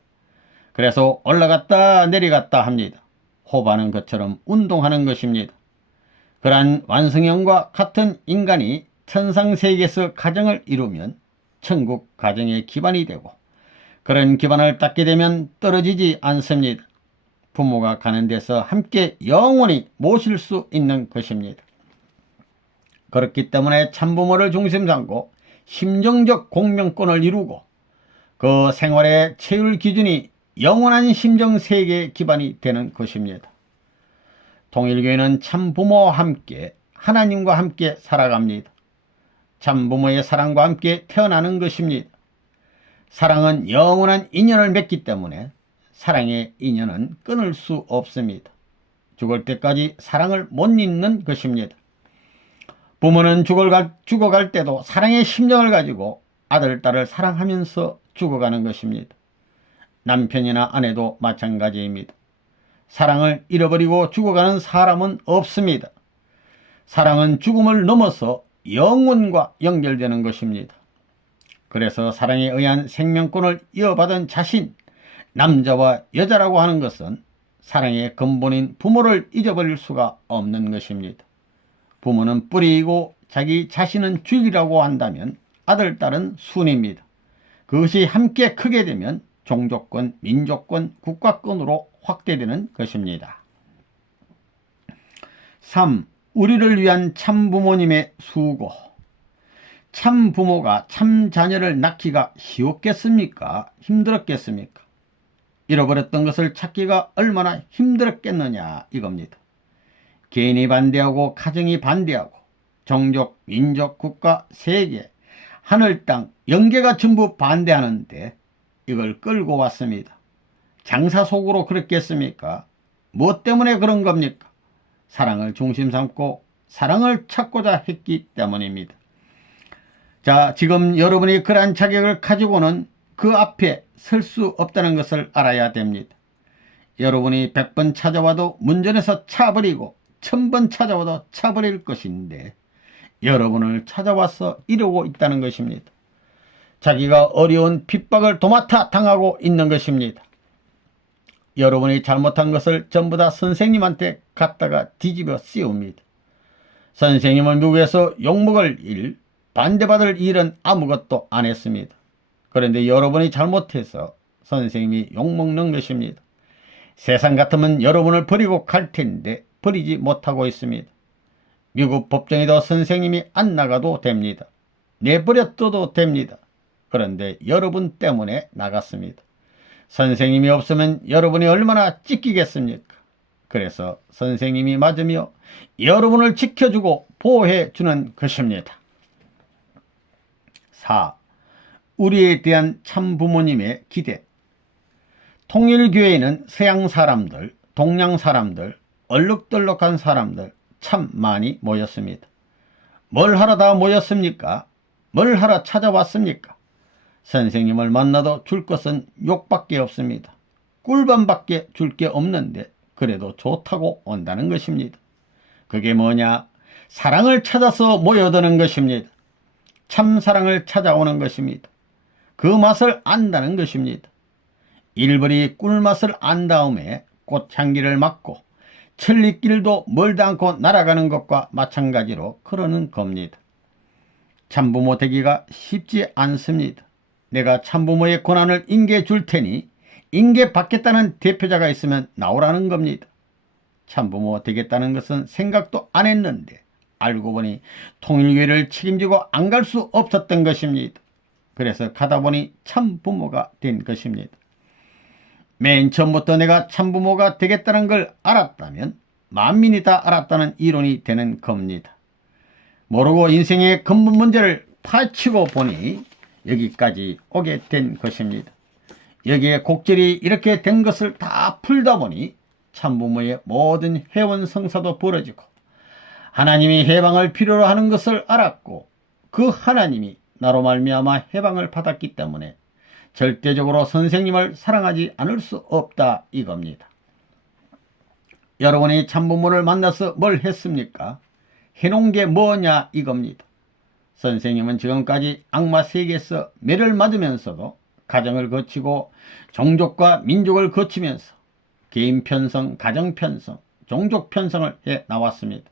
그래서 올라갔다 내려갔다 합니다. 호흡하는 것처럼 운동하는 것입니다. 그러한 완성형과 같은 인간이 천상세계에서 가정을 이루면 천국 가정의 기반이 되고 그런 기반을 닦게 되면 떨어지지 않습니다. 부모가 가는 데서 함께 영원히 모실 수 있는 것입니다. 그렇기 때문에 참부모를 중심 삼고 심정적 공명권을 이루고 그 생활의 체율 기준이 영원한 심정세계의 기반이 되는 것입니다. 통일교회는 참부모와 함께 하나님과 함께 살아갑니다. 참부모의 사랑과 함께 태어나는 것입니다. 사랑은 영원한 인연을 맺기 때문에 사랑의 인연은 끊을 수 없습니다. 죽을 때까지 사랑을 못 잊는 것입니다. 부모는 죽어갈 때도 사랑의 심정을 가지고 아들, 딸을 사랑하면서 죽어가는 것입니다. 남편이나 아내도 마찬가지입니다. 사랑을 잃어버리고 죽어가는 사람은 없습니다. 사랑은 죽음을 넘어서 영혼과 연결되는 것입니다. 그래서 사랑에 의한 생명권을 이어받은 자신, 남자와 여자라고 하는 것은 사랑의 근본인 부모를 잊어버릴 수가 없는 것입니다. 부모는 뿌리이고 자기 자신은 줄기라고 한다면 아들, 딸은 순입니다. 그것이 함께 크게 되면 종족권, 민족권, 국가권으로 확대되는 것입니다. 3. 우리를 위한 참부모님의 수고. 참부모가 참자녀를 낳기가 쉬웠겠습니까? 힘들었겠습니까? 잃어버렸던 것을 찾기가 얼마나 힘들었겠느냐 이겁니다. 개인이 반대하고 가정이 반대하고 종족, 민족, 국가, 세계, 하늘, 땅, 영계가 전부 반대하는데 이걸 끌고 왔습니다. 장사 속으로 그랬겠습니까? 무엇 때문에 그런 겁니까? 사랑을 중심 삼고 사랑을 찾고자 했기 때문입니다. 자, 지금 여러분이 그러한 자격을 가지고는 그 앞에 설 수 없다는 것을 알아야 됩니다. 여러분이 100번 찾아와도 문전에서 차버리고 1000번 찾아와도 차버릴 것인데 여러분을 찾아와서 이루고 있다는 것입니다. 자기가 어려운 핍박을 도맡아 당하고 있는 것입니다. 여러분이 잘못한 것을 전부 다 선생님한테 갖다가 뒤집어 씌웁니다. 선생님은 미국에서 욕먹을 일, 반대받을 일은 아무것도 안 했습니다. 그런데 여러분이 잘못해서 선생님이 욕먹는 것입니다. 세상 같으면 여러분을 버리고 갈 텐데 버리지 못하고 있습니다. 미국 법정에도 선생님이 안 나가도 됩니다. 내버려둬도 됩니다. 그런데 여러분 때문에 나갔습니다. 선생님이 없으면 여러분이 얼마나 찢기겠습니까? 그래서 선생님이 맞으며 여러분을 지켜주고 보호해 주는 것입니다. 4. 우리에 대한 참부모님의 기대. 통일교회에는 서양 사람들, 동양 사람들, 얼룩덜룩한 사람들 참 많이 모였습니다. 뭘 하러 다 모였습니까? 뭘 하러 찾아왔습니까? 선생님을 만나도 줄 것은 욕밖에 없습니다. 꿀밤밖에 줄 게 없는데 그래도 좋다고 온다는 것입니다. 그게 뭐냐? 사랑을 찾아서 모여드는 것입니다. 참 사랑을 찾아오는 것입니다. 그 맛을 안다는 것입니다. 일벌이 꿀맛을 안 다음에 꽃향기를 맡고 천리길도 멀지 않고 날아가는 것과 마찬가지로 그러는 겁니다. 참부모 되기가 쉽지 않습니다. 내가 참부모의 권한을 인계해 줄 테니 인계받겠다는 대표자가 있으면 나오라는 겁니다. 참부모 되겠다는 것은 생각도 안 했는데 알고 보니 통일교회를 책임지고 안 갈 수 없었던 것입니다. 그래서 가다 보니 참부모가 된 것입니다. 맨 처음부터 내가 참부모가 되겠다는 걸 알았다면 만민이 다 알았다는 이론이 되는 겁니다. 모르고 인생의 근본 문제를 파헤치고 보니 여기까지 오게 된 것입니다. 여기에 곡절이 이렇게 된 것을 다 풀다 보니 참부모의 모든 회원 성사도 벌어지고 하나님이 해방을 필요로 하는 것을 알았고 그 하나님이 나로 말미암아 해방을 받았기 때문에 절대적으로 선생님을 사랑하지 않을 수 없다 이겁니다. 여러분이 참부모를 만나서 뭘 했습니까? 해놓은 게 뭐냐 이겁니다. 선생님은 지금까지 악마 세계에서 매를 맞으면서도 가정을 거치고 종족과 민족을 거치면서 개인 편성, 가정 편성, 종족 편성을 해 나왔습니다.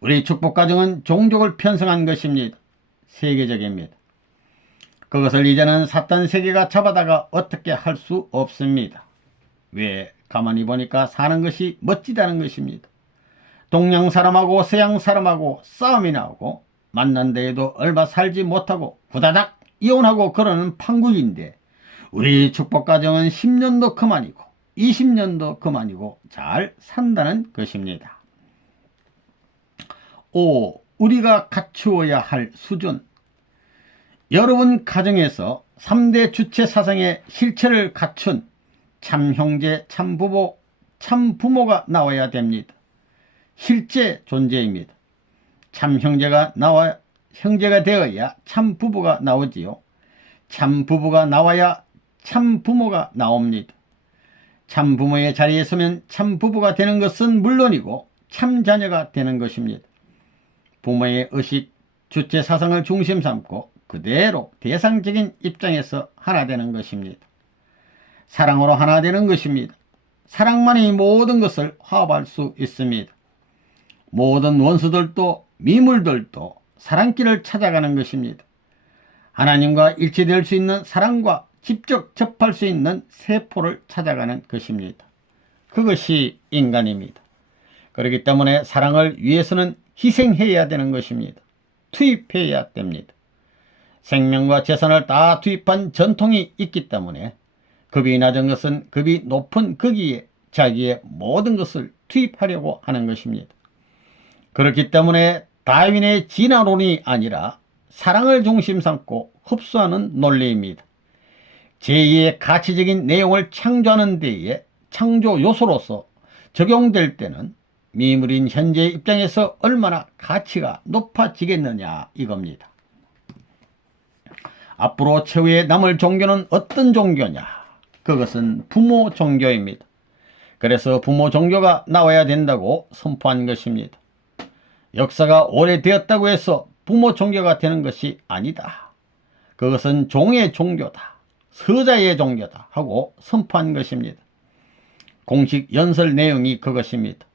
우리 축복가정은 종족을 편성한 것입니다. 세계적입니다. 그것을 이제는 사탄 세계가 잡아다가 어떻게 할 수 없습니다. 왜? 가만히 보니까 사는 것이 멋지다는 것입니다. 동양 사람하고 서양 사람하고 싸움이 나오고 만난 데에도 얼마 살지 못하고 후다닥 이혼하고 그러는 판국인데 우리 축복가정은 10년도 그만이고 20년도 그만이고 잘 산다는 것입니다. 5. 우리가 갖추어야 할 수준. 여러분 가정에서 3대 주체 사상의 실체를 갖춘 참형제, 참부모, 참부모가 나와야 됩니다. 실제 존재입니다. 참형제가 나와 형제가 되어야 참부부가 나오지요. 참부부가 나와야 참부모가 나옵니다. 참부모의 자리에 서면 참부부가 되는 것은 물론이고 참자녀가 되는 것입니다. 부모의 의식, 주체 사상을 중심 삼고 그대로 대상적인 입장에서 하나 되는 것입니다. 사랑으로 하나 되는 것입니다. 사랑만이 모든 것을 화합할 수 있습니다. 모든 원수들도 미물들도 사랑길을 찾아가는 것입니다. 하나님과 일치될 수 있는 사랑과 직접 접할 수 있는 세포를 찾아가는 것입니다. 그것이 인간입니다. 그렇기 때문에 사랑을 위해서는 희생해야 되는 것입니다. 투입해야 됩니다. 생명과 재산을 다 투입한 전통이 있기 때문에 급이 낮은 것은 급이 높은 거기에 자기의 모든 것을 투입하려고 하는 것입니다. 그렇기 때문에 다윈의 진화론이 아니라 사랑을 중심 삼고 흡수하는 논리입니다. 제2의 가치적인 내용을 창조하는 데에 창조 요소로서 적용될 때는 미물인 현재의 입장에서 얼마나 가치가 높아지겠느냐 이겁니다. 앞으로 최후에 남을 종교는 어떤 종교냐? 그것은 부모 종교입니다. 그래서 부모 종교가 나와야 된다고 선포한 것입니다. 역사가 오래되었다고 해서 부모 종교가 되는 것이 아니다. 그것은 종의 종교다. 서자의 종교다 하고 선포한 것입니다. 공식 연설 내용이 그것입니다.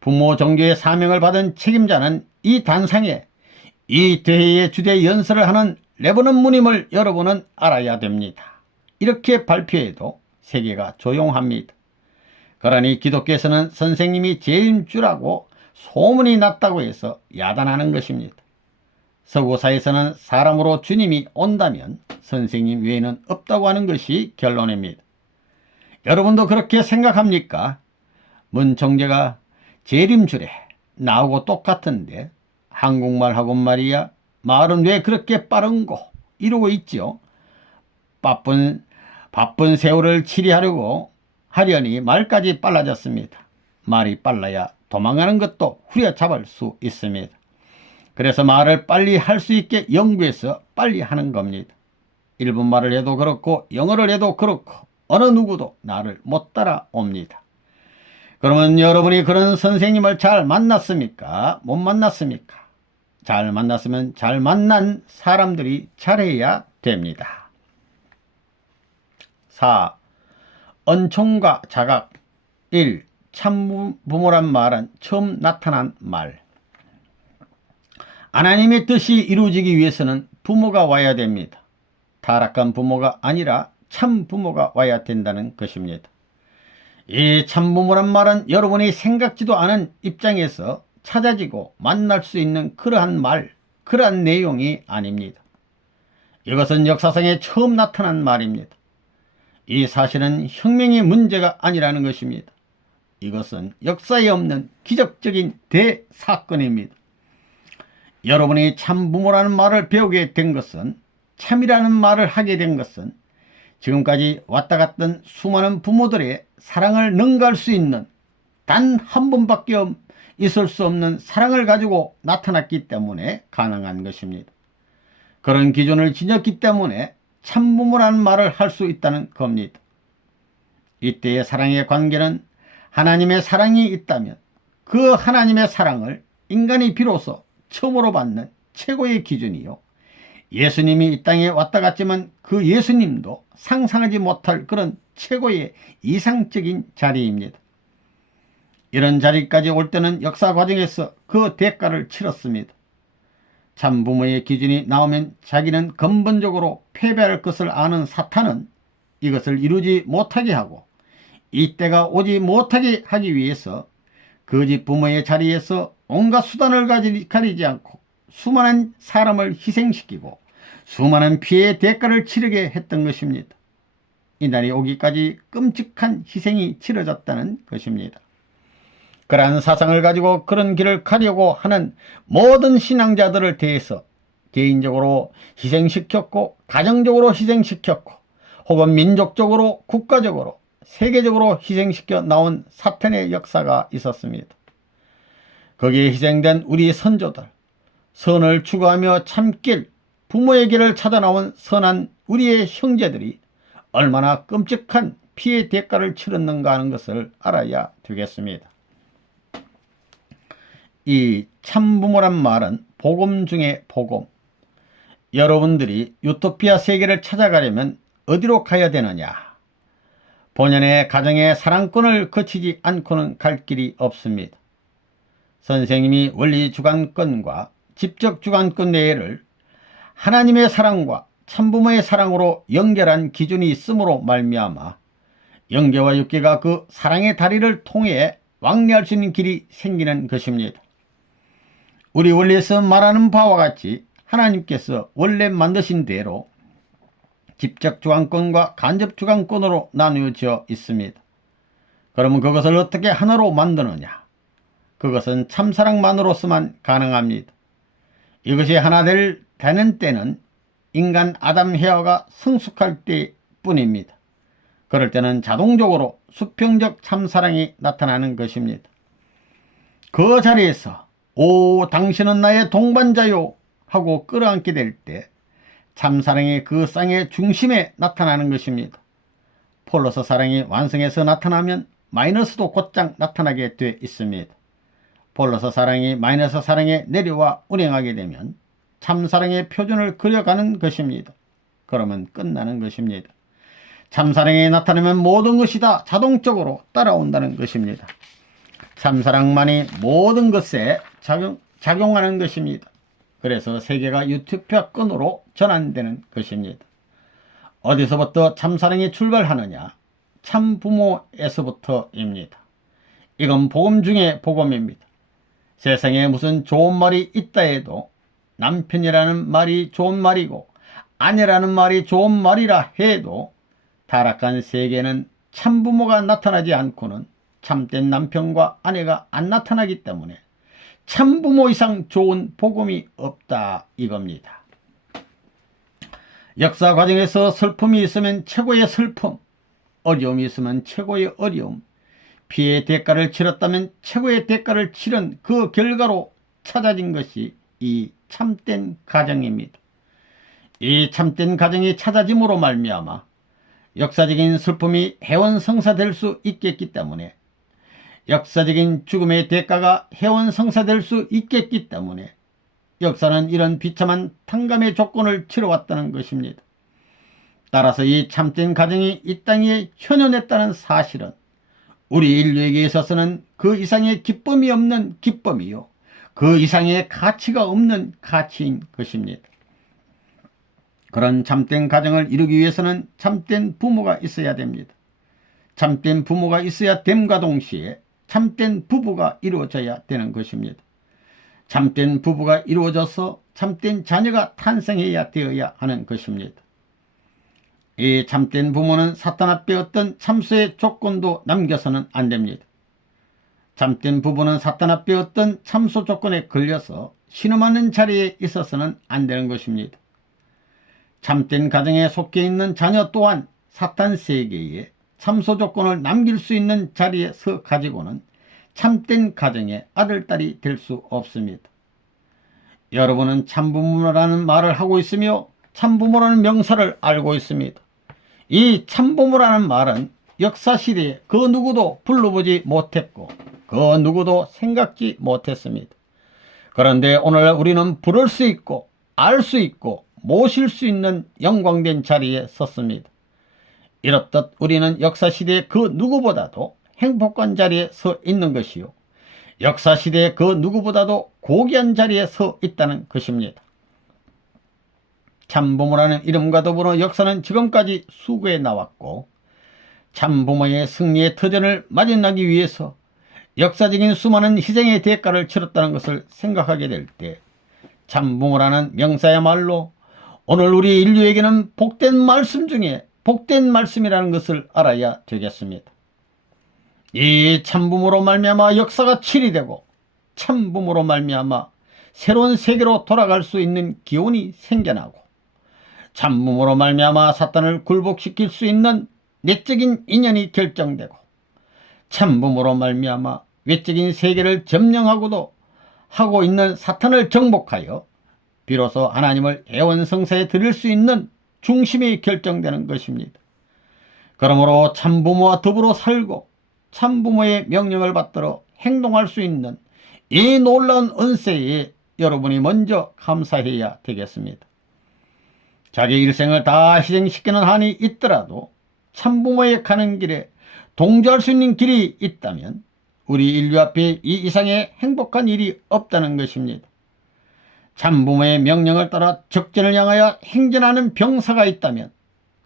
부모 종교의 사명을 받은 책임자는 이 단상에 이 대회의 주대 연설을 하는 레버넌 무님을 여러분은 알아야 됩니다. 이렇게 발표해도 세계가 조용합니다. 그러니 기독교에서는 선생님이 재림주라고 소문이 났다고 해서 야단하는 것입니다. 서구사에서는 사람으로 주님이 온다면 선생님 외에는 없다고 하는 것이 결론입니다. 여러분도 그렇게 생각합니까? 문총재가 재림주래 나하고 똑같은데 한국말하고 말이야 말은 왜 그렇게 빠른고 이러고 있죠. 바쁜 세월을 치리하려니 말까지 빨라졌습니다. 말이 빨라야 도망가는 것도 후려잡을 수 있습니다. 그래서 말을 빨리 할 수 있게 연구해서 빨리 하는 겁니다. 일본말을 해도 그렇고 영어를 해도 그렇고 어느 누구도 나를 못 따라옵니다. 그러면 여러분이 그런 선생님을 잘 만났습니까? 못 만났습니까? 잘 만났으면 잘 만난 사람들이 잘해야 됩니다. 4. 은총과 자각. 1. 참부모란 말은 처음 나타난 말. 하나님의 뜻이 이루어지기 위해서는 부모가 와야 됩니다. 타락한 부모가 아니라 참부모가 와야 된다는 것입니다. 이 참부모란 말은 여러분이 생각지도 않은 입장에서 찾아지고 만날 수 있는 그러한 말, 그러한 내용이 아닙니다. 이것은 역사상에 처음 나타난 말입니다. 이 사실은 혁명의 문제가 아니라는 것입니다. 이것은 역사에 없는 기적적인 대사건입니다. 여러분이 참부모라는 말을 배우게 된 것은, 참이라는 말을 하게 된 것은 지금까지 왔다 갔던 수많은 부모들의 사랑을 능가할 수 있는 단 한 번밖에 있을 수 없는 사랑을 가지고 나타났기 때문에 가능한 것입니다. 그런 기준을 지녔기 때문에 참부모라는 말을 할 수 있다는 겁니다. 이때의 사랑의 관계는 하나님의 사랑이 있다면 그 하나님의 사랑을 인간이 비로소 처음으로 받는 최고의 기준이요, 예수님이 이 땅에 왔다 갔지만 그 예수님도 상상하지 못할 그런 최고의 이상적인 자리입니다. 이런 자리까지 올 때는 역사 과정에서 그 대가를 치렀습니다. 참부모의 기준이 나오면 자기는 근본적으로 패배할 것을 아는 사탄은 이것을 이루지 못하게 하고 이때가 오지 못하게 하기 위해서 거짓 부모의 자리에서 온갖 수단을 가리지 않고 수많은 사람을 희생시키고 수많은 피해의 대가를 치르게 했던 것입니다. 이날이 오기까지 끔찍한 희생이 치러졌다는 것입니다. 그러한 사상을 가지고 그런 길을 가려고 하는 모든 신앙자들을 대해서 개인적으로 희생시켰고 가정적으로 희생시켰고 혹은 민족적으로 국가적으로 세계적으로 희생시켜 나온 사탄의 역사가 있었습니다. 거기에 희생된 우리 선조들, 선을 추구하며 참길 부모의 길을 찾아 나온 선한 우리의 형제들이 얼마나 끔찍한 피해 대가를 치렀는가 하는 것을 알아야 되겠습니다. 이 참부모란 말은 복음 중에 복음. 여러분들이 유토피아 세계를 찾아가려면 어디로 가야 되느냐? 본연의 가정의 사랑권을 거치지 않고는 갈 길이 없습니다. 선생님이 원리 주관권과 직접 주관권 내를 하나님의 사랑과 참부모의 사랑으로 연결한 기준이 있으므로 말미암아 영계와 육계가 그 사랑의 다리를 통해 왕래할 수 있는 길이 생기는 것입니다. 우리 원리에서 말하는 바와 같이 하나님께서 원래 만드신 대로 직접 주관권과 간접 주관권으로 나누어져 있습니다. 그러면 그것을 어떻게 하나로 만드느냐? 그것은 참사랑만으로서만 가능합니다. 이것이 하나 되는 때는 인간 아담 헤아가 성숙할 때뿐입니다. 그럴 때는 자동적으로 수평적 참사랑이 나타나는 것입니다. 그 자리에서 오 당신은 나의 동반자요 하고 끌어안게 될 때 참사랑이 그 쌍의 중심에 나타나는 것입니다. 플러스 사랑이 완성해서 나타나면 마이너스도 곧장 나타나게 돼 있습니다. 플러스 사랑이 마이너스 사랑에 내려와 운행하게 되면 참사랑의 표준을 그려가는 것입니다. 그러면 끝나는 것입니다. 참사랑이 나타나면 모든 것이 다 자동적으로 따라온다는 것입니다. 참사랑만이 모든 것에 작용하는 것입니다. 그래서 세계가 유튜브권으로 전환되는 것입니다. 어디서부터 참사랑이 출발하느냐? 참부모에서부터입니다. 이건 복음 중에 복음입니다. 세상에 무슨 좋은 말이 있다 해도 남편이라는 말이 좋은 말이고 아내라는 말이 좋은 말이라 해도 타락한 세계는 참부모가 나타나지 않고는 참된 남편과 아내가 안 나타나기 때문에 참부모 이상 좋은 복음이 없다 이겁니다. 역사 과정에서 슬픔이 있으면 최고의 슬픔, 어려움이 있으면 최고의 어려움, 피해의 대가를 치렀다면 최고의 대가를 치른 그 결과로 찾아진 것이 이 참된 가정입니다. 이 참된 가정이 찾아짐으로 말미암아 역사적인 슬픔이 해원성사될 수 있겠기 때문에 역사적인 죽음의 대가가 해원성사될 수 있겠기 때문에 역사는 이런 비참한 탕감의 조건을 치러왔다는 것입니다. 따라서 이 참된 가정이 이 땅에 현현했다는 사실은 우리 인류에게 있어서는 그 이상의 기쁨이 없는 기쁨이요 그 이상의 가치가 없는 가치인 것입니다. 그런 참된 가정을 이루기 위해서는 참된 부모가 있어야 됩니다. 참된 부모가 있어야 됨과 동시에 참된 부부가 이루어져야 되는 것입니다. 참된 부부가 이루어져서 참된 자녀가 탄생해야 되어야 하는 것입니다. 이 참된 부모는 사탄 앞에 어떤 참소의 조건도 남겨서는 안 됩니다. 참된 부부는 사탄 앞에 어떤 참소 조건에 걸려서 신음하는 자리에 있어서는 안 되는 것입니다. 참된 가정에 속해 있는 자녀 또한 사탄 세계에 참소 조건을 남길 수 있는 자리에 서 가지고는 참된 가정의 아들, 딸이 될 수 없습니다. 여러분은 참부모라는 말을 하고 있으며 참부모라는 명사를 알고 있습니다. 이 참부모라는 말은 역사시대에 그 누구도 불러보지 못했고 그 누구도 생각지 못했습니다. 그런데 오늘날 우리는 부를 수 있고 알 수 있고 모실 수 있는 영광된 자리에 섰습니다. 이렇듯 우리는 역사시대의 그 누구보다도 행복한 자리에 서 있는 것이요 역사시대의 그 누구보다도 고귀한 자리에 서 있다는 것입니다. 참부모라는 이름과 더불어 역사는 지금까지 수고해 나왔고 참부모의 승리의 터전을 마련하기 위해서 역사적인 수많은 희생의 대가를 치렀다는 것을 생각하게 될 때 참부모라는 명사야말로 오늘 우리 인류에게는 복된 말씀 중에 복된 말씀이라는 것을 알아야 되겠습니다. 이 참부모로 말미암아 역사가 치리되고 참부모로 말미암아 새로운 세계로 돌아갈 수 있는 기운이 생겨나고 참부모로 말미암아 사탄을 굴복시킬 수 있는 내적인 인연이 결정되고 참부모로 말미암아 외적인 세계를 점령하고도 하고 있는 사탄을 정복하여 비로소 하나님을 애원성사에 드릴 수 있는 중심이 결정되는 것입니다. 그러므로 참부모와 더불어 살고 참부모의 명령을 받들어 행동할 수 있는 이 놀라운 은혜에 여러분이 먼저 감사해야 되겠습니다. 자기 일생을 다 희생시키는 한이 있더라도 참부모에 가는 길에 동조할 수 있는 길이 있다면 우리 인류 앞에 이 이상의 행복한 일이 없다는 것입니다. 참부모의 명령을 따라 적전을 향하여 행진하는 병사가 있다면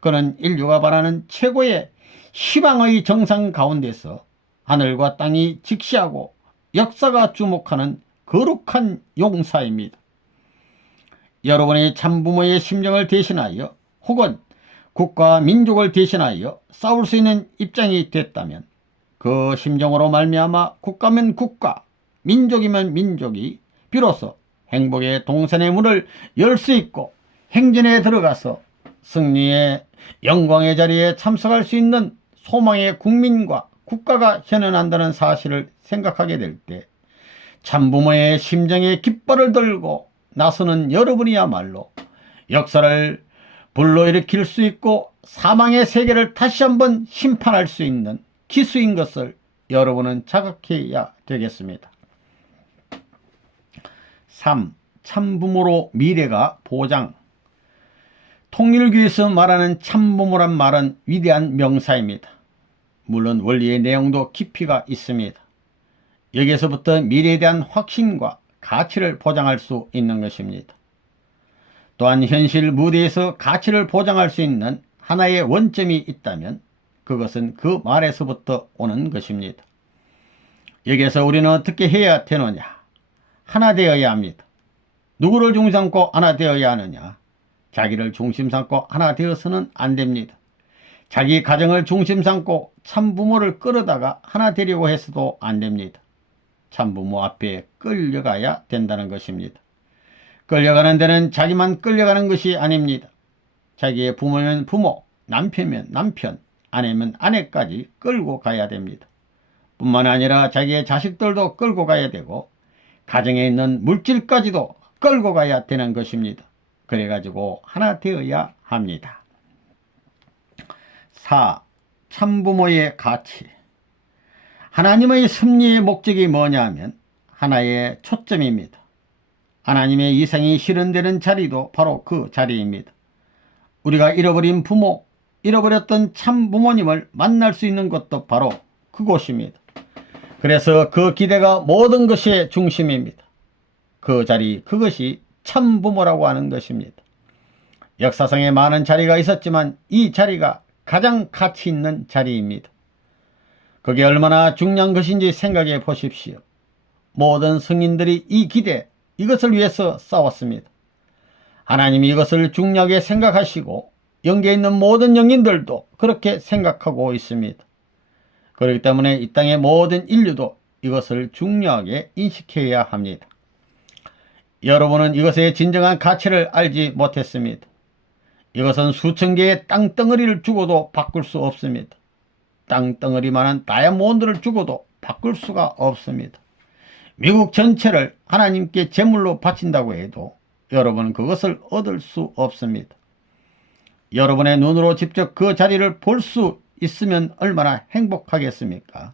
그는 인류가 바라는 최고의 희망의 정상 가운데서 하늘과 땅이 직시하고 역사가 주목하는 거룩한 용사입니다. 여러분이 참부모의 심정을 대신하여 혹은 국가와 민족을 대신하여 싸울 수 있는 입장이 됐다면 그 심정으로 말미암아 국가면 국가, 민족이면 민족이 비로소 행복의 동산의 문을 열 수 있고 행진에 들어가서 승리의 영광의 자리에 참석할 수 있는 소망의 국민과 국가가 현현한다는 사실을 생각하게 될 때 참부모의 심정에 깃발을 들고 나서는 여러분이야말로 역사를 불러일으킬 수 있고 사망의 세계를 다시 한번 심판할 수 있는 기수인 것을 여러분은 자각해야 되겠습니다. 3. 참부모로 미래가 보장. 통일교에서 말하는 참부모란 말은 위대한 명사입니다. 물론 원리의 내용도 깊이가 있습니다. 여기에서부터 미래에 대한 확신과 가치를 보장할 수 있는 것입니다. 또한 현실 무대에서 가치를 보장할 수 있는 하나의 원점이 있다면 그것은 그 말에서부터 오는 것입니다. 여기에서 우리는 어떻게 해야 되느냐? 하나 되어야 합니다. 누구를 중심 삼고 하나 되어야 하느냐? 자기를 중심 삼고 하나 되어서는 안 됩니다. 자기 가정을 중심 삼고 참부모를 끌어다가 하나 되려고 해서도 안 됩니다. 참부모 앞에 끌려가야 된다는 것입니다. 끌려가는 데는 자기만 끌려가는 것이 아닙니다. 자기의 부모면 부모, 남편이면 남편, 아내면 아내까지 끌고 가야 됩니다. 뿐만 아니라 자기의 자식들도 끌고 가야 되고 가정에 있는 물질까지도 끌고 가야 되는 것입니다. 그래가지고 하나 되어야 합니다. 4. 참부모의 가치. 하나님의 섭리의 목적이 뭐냐 하면 하나의 초점입니다. 하나님의 이상이 실현되는 자리도 바로 그 자리입니다. 우리가 잃어버린 부모, 잃어버렸던 참부모님을 만날 수 있는 것도 바로 그곳입니다. 그래서 그 기대가 모든 것의 중심입니다. 그 자리, 그것이 참부모라고 하는 것입니다. 역사상에 많은 자리가 있었지만 이 자리가 가장 가치 있는 자리입니다. 그게 얼마나 중요한 것인지 생각해 보십시오. 모든 성인들이 이 기대, 이것을 위해서 싸웠습니다. 하나님이 이것을 중요하게 생각하시고 영계에 있는 모든 영인들도 그렇게 생각하고 있습니다. 그렇기 때문에 이 땅의 모든 인류도 이것을 중요하게 인식해야 합니다. 여러분은 이것의 진정한 가치를 알지 못했습니다. 이것은 수천 개의 땅덩어리를 주고도 바꿀 수 없습니다. 땅덩어리만한 다이아몬드를 주고도 바꿀 수가 없습니다. 미국 전체를 하나님께 제물로 바친다고 해도 여러분은 그것을 얻을 수 없습니다. 여러분의 눈으로 직접 그 자리를 볼 수 있으면 얼마나 행복하겠습니까?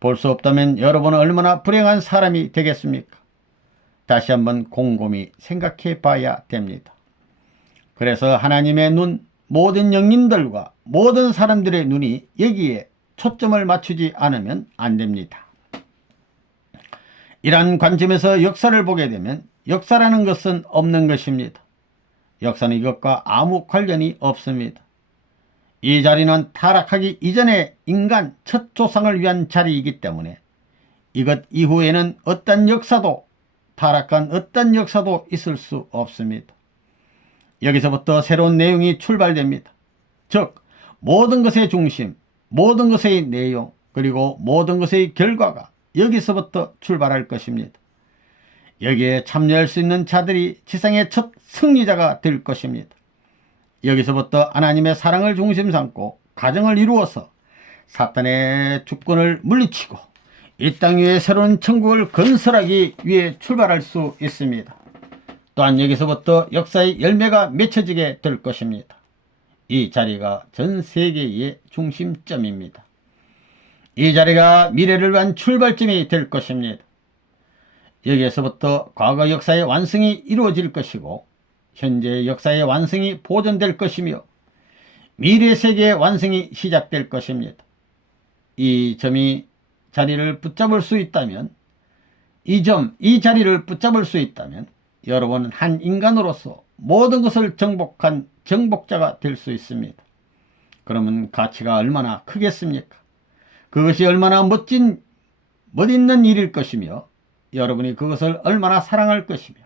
볼 수 없다면 여러분은 얼마나 불행한 사람이 되겠습니까? 다시 한번 곰곰이 생각해 봐야 됩니다. 그래서 하나님의 눈, 모든 영인들과 모든 사람들의 눈이 여기에 초점을 맞추지 않으면 안 됩니다. 이러한 관점에서 역사를 보게 되면 역사라는 것은 없는 것입니다. 역사는 이것과 아무 관련이 없습니다. 이 자리는 타락하기 이전의 인간 첫 조상을 위한 자리이기 때문에 이것 이후에는 어떤 역사도 타락한 어떤 역사도 있을 수 없습니다. 여기서부터 새로운 내용이 출발됩니다. 즉 모든 것의 중심, 모든 것의 내용, 그리고 모든 것의 결과가 여기서부터 출발할 것입니다. 여기에 참여할 수 있는 자들이 지상의 첫 승리자가 될 것입니다. 여기서부터 하나님의 사랑을 중심 삼고 가정을 이루어서 사탄의 주권을 물리치고 이 땅 위에 새로운 천국을 건설하기 위해 출발할 수 있습니다. 또한 여기서부터 역사의 열매가 맺혀지게 될 것입니다. 이 자리가 전 세계의 중심점입니다. 이 자리가 미래를 위한 출발점이 될 것입니다. 여기에서부터 과거 역사의 완성이 이루어질 것이고 현재 역사의 완성이 보존될 것이며 미래 세계의 완성이 시작될 것입니다. 이 점이 자리를 붙잡을 수 있다면 이 자리를 붙잡을 수 있다면 여러분은 한 인간으로서 모든 것을 정복한 정복자가 될 수 있습니다. 그러면 가치가 얼마나 크겠습니까? 그것이 얼마나 멋있는 일일 것이며 여러분이 그것을 얼마나 사랑할 것이며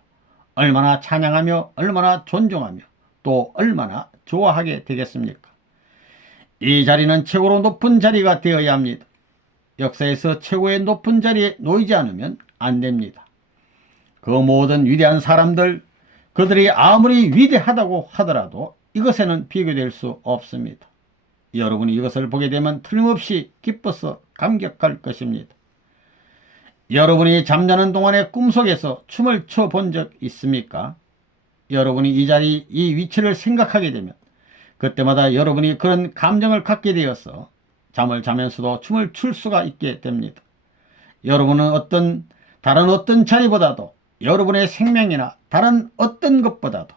얼마나 찬양하며 얼마나 존중하며 또 얼마나 좋아하게 되겠습니까? 이 자리는 최고로 높은 자리가 되어야 합니다. 역사에서 최고의 높은 자리에 놓이지 않으면 안 됩니다. 그 모든 위대한 사람들, 그들이 아무리 위대하다고 하더라도 이것에는 비교될 수 없습니다. 여러분이 이것을 보게 되면 틀림없이 기뻐서 감격할 것입니다. 여러분이 잠자는 동안의 꿈속에서 춤을 춰본 적 있습니까? 여러분이 이 자리, 이 위치를 생각하게 되면 그때마다 여러분이 그런 감정을 갖게 되어서 잠을 자면서도 춤을 출 수가 있게 됩니다. 여러분은 다른 어떤 자리보다도 여러분의 생명이나 다른 어떤 것보다도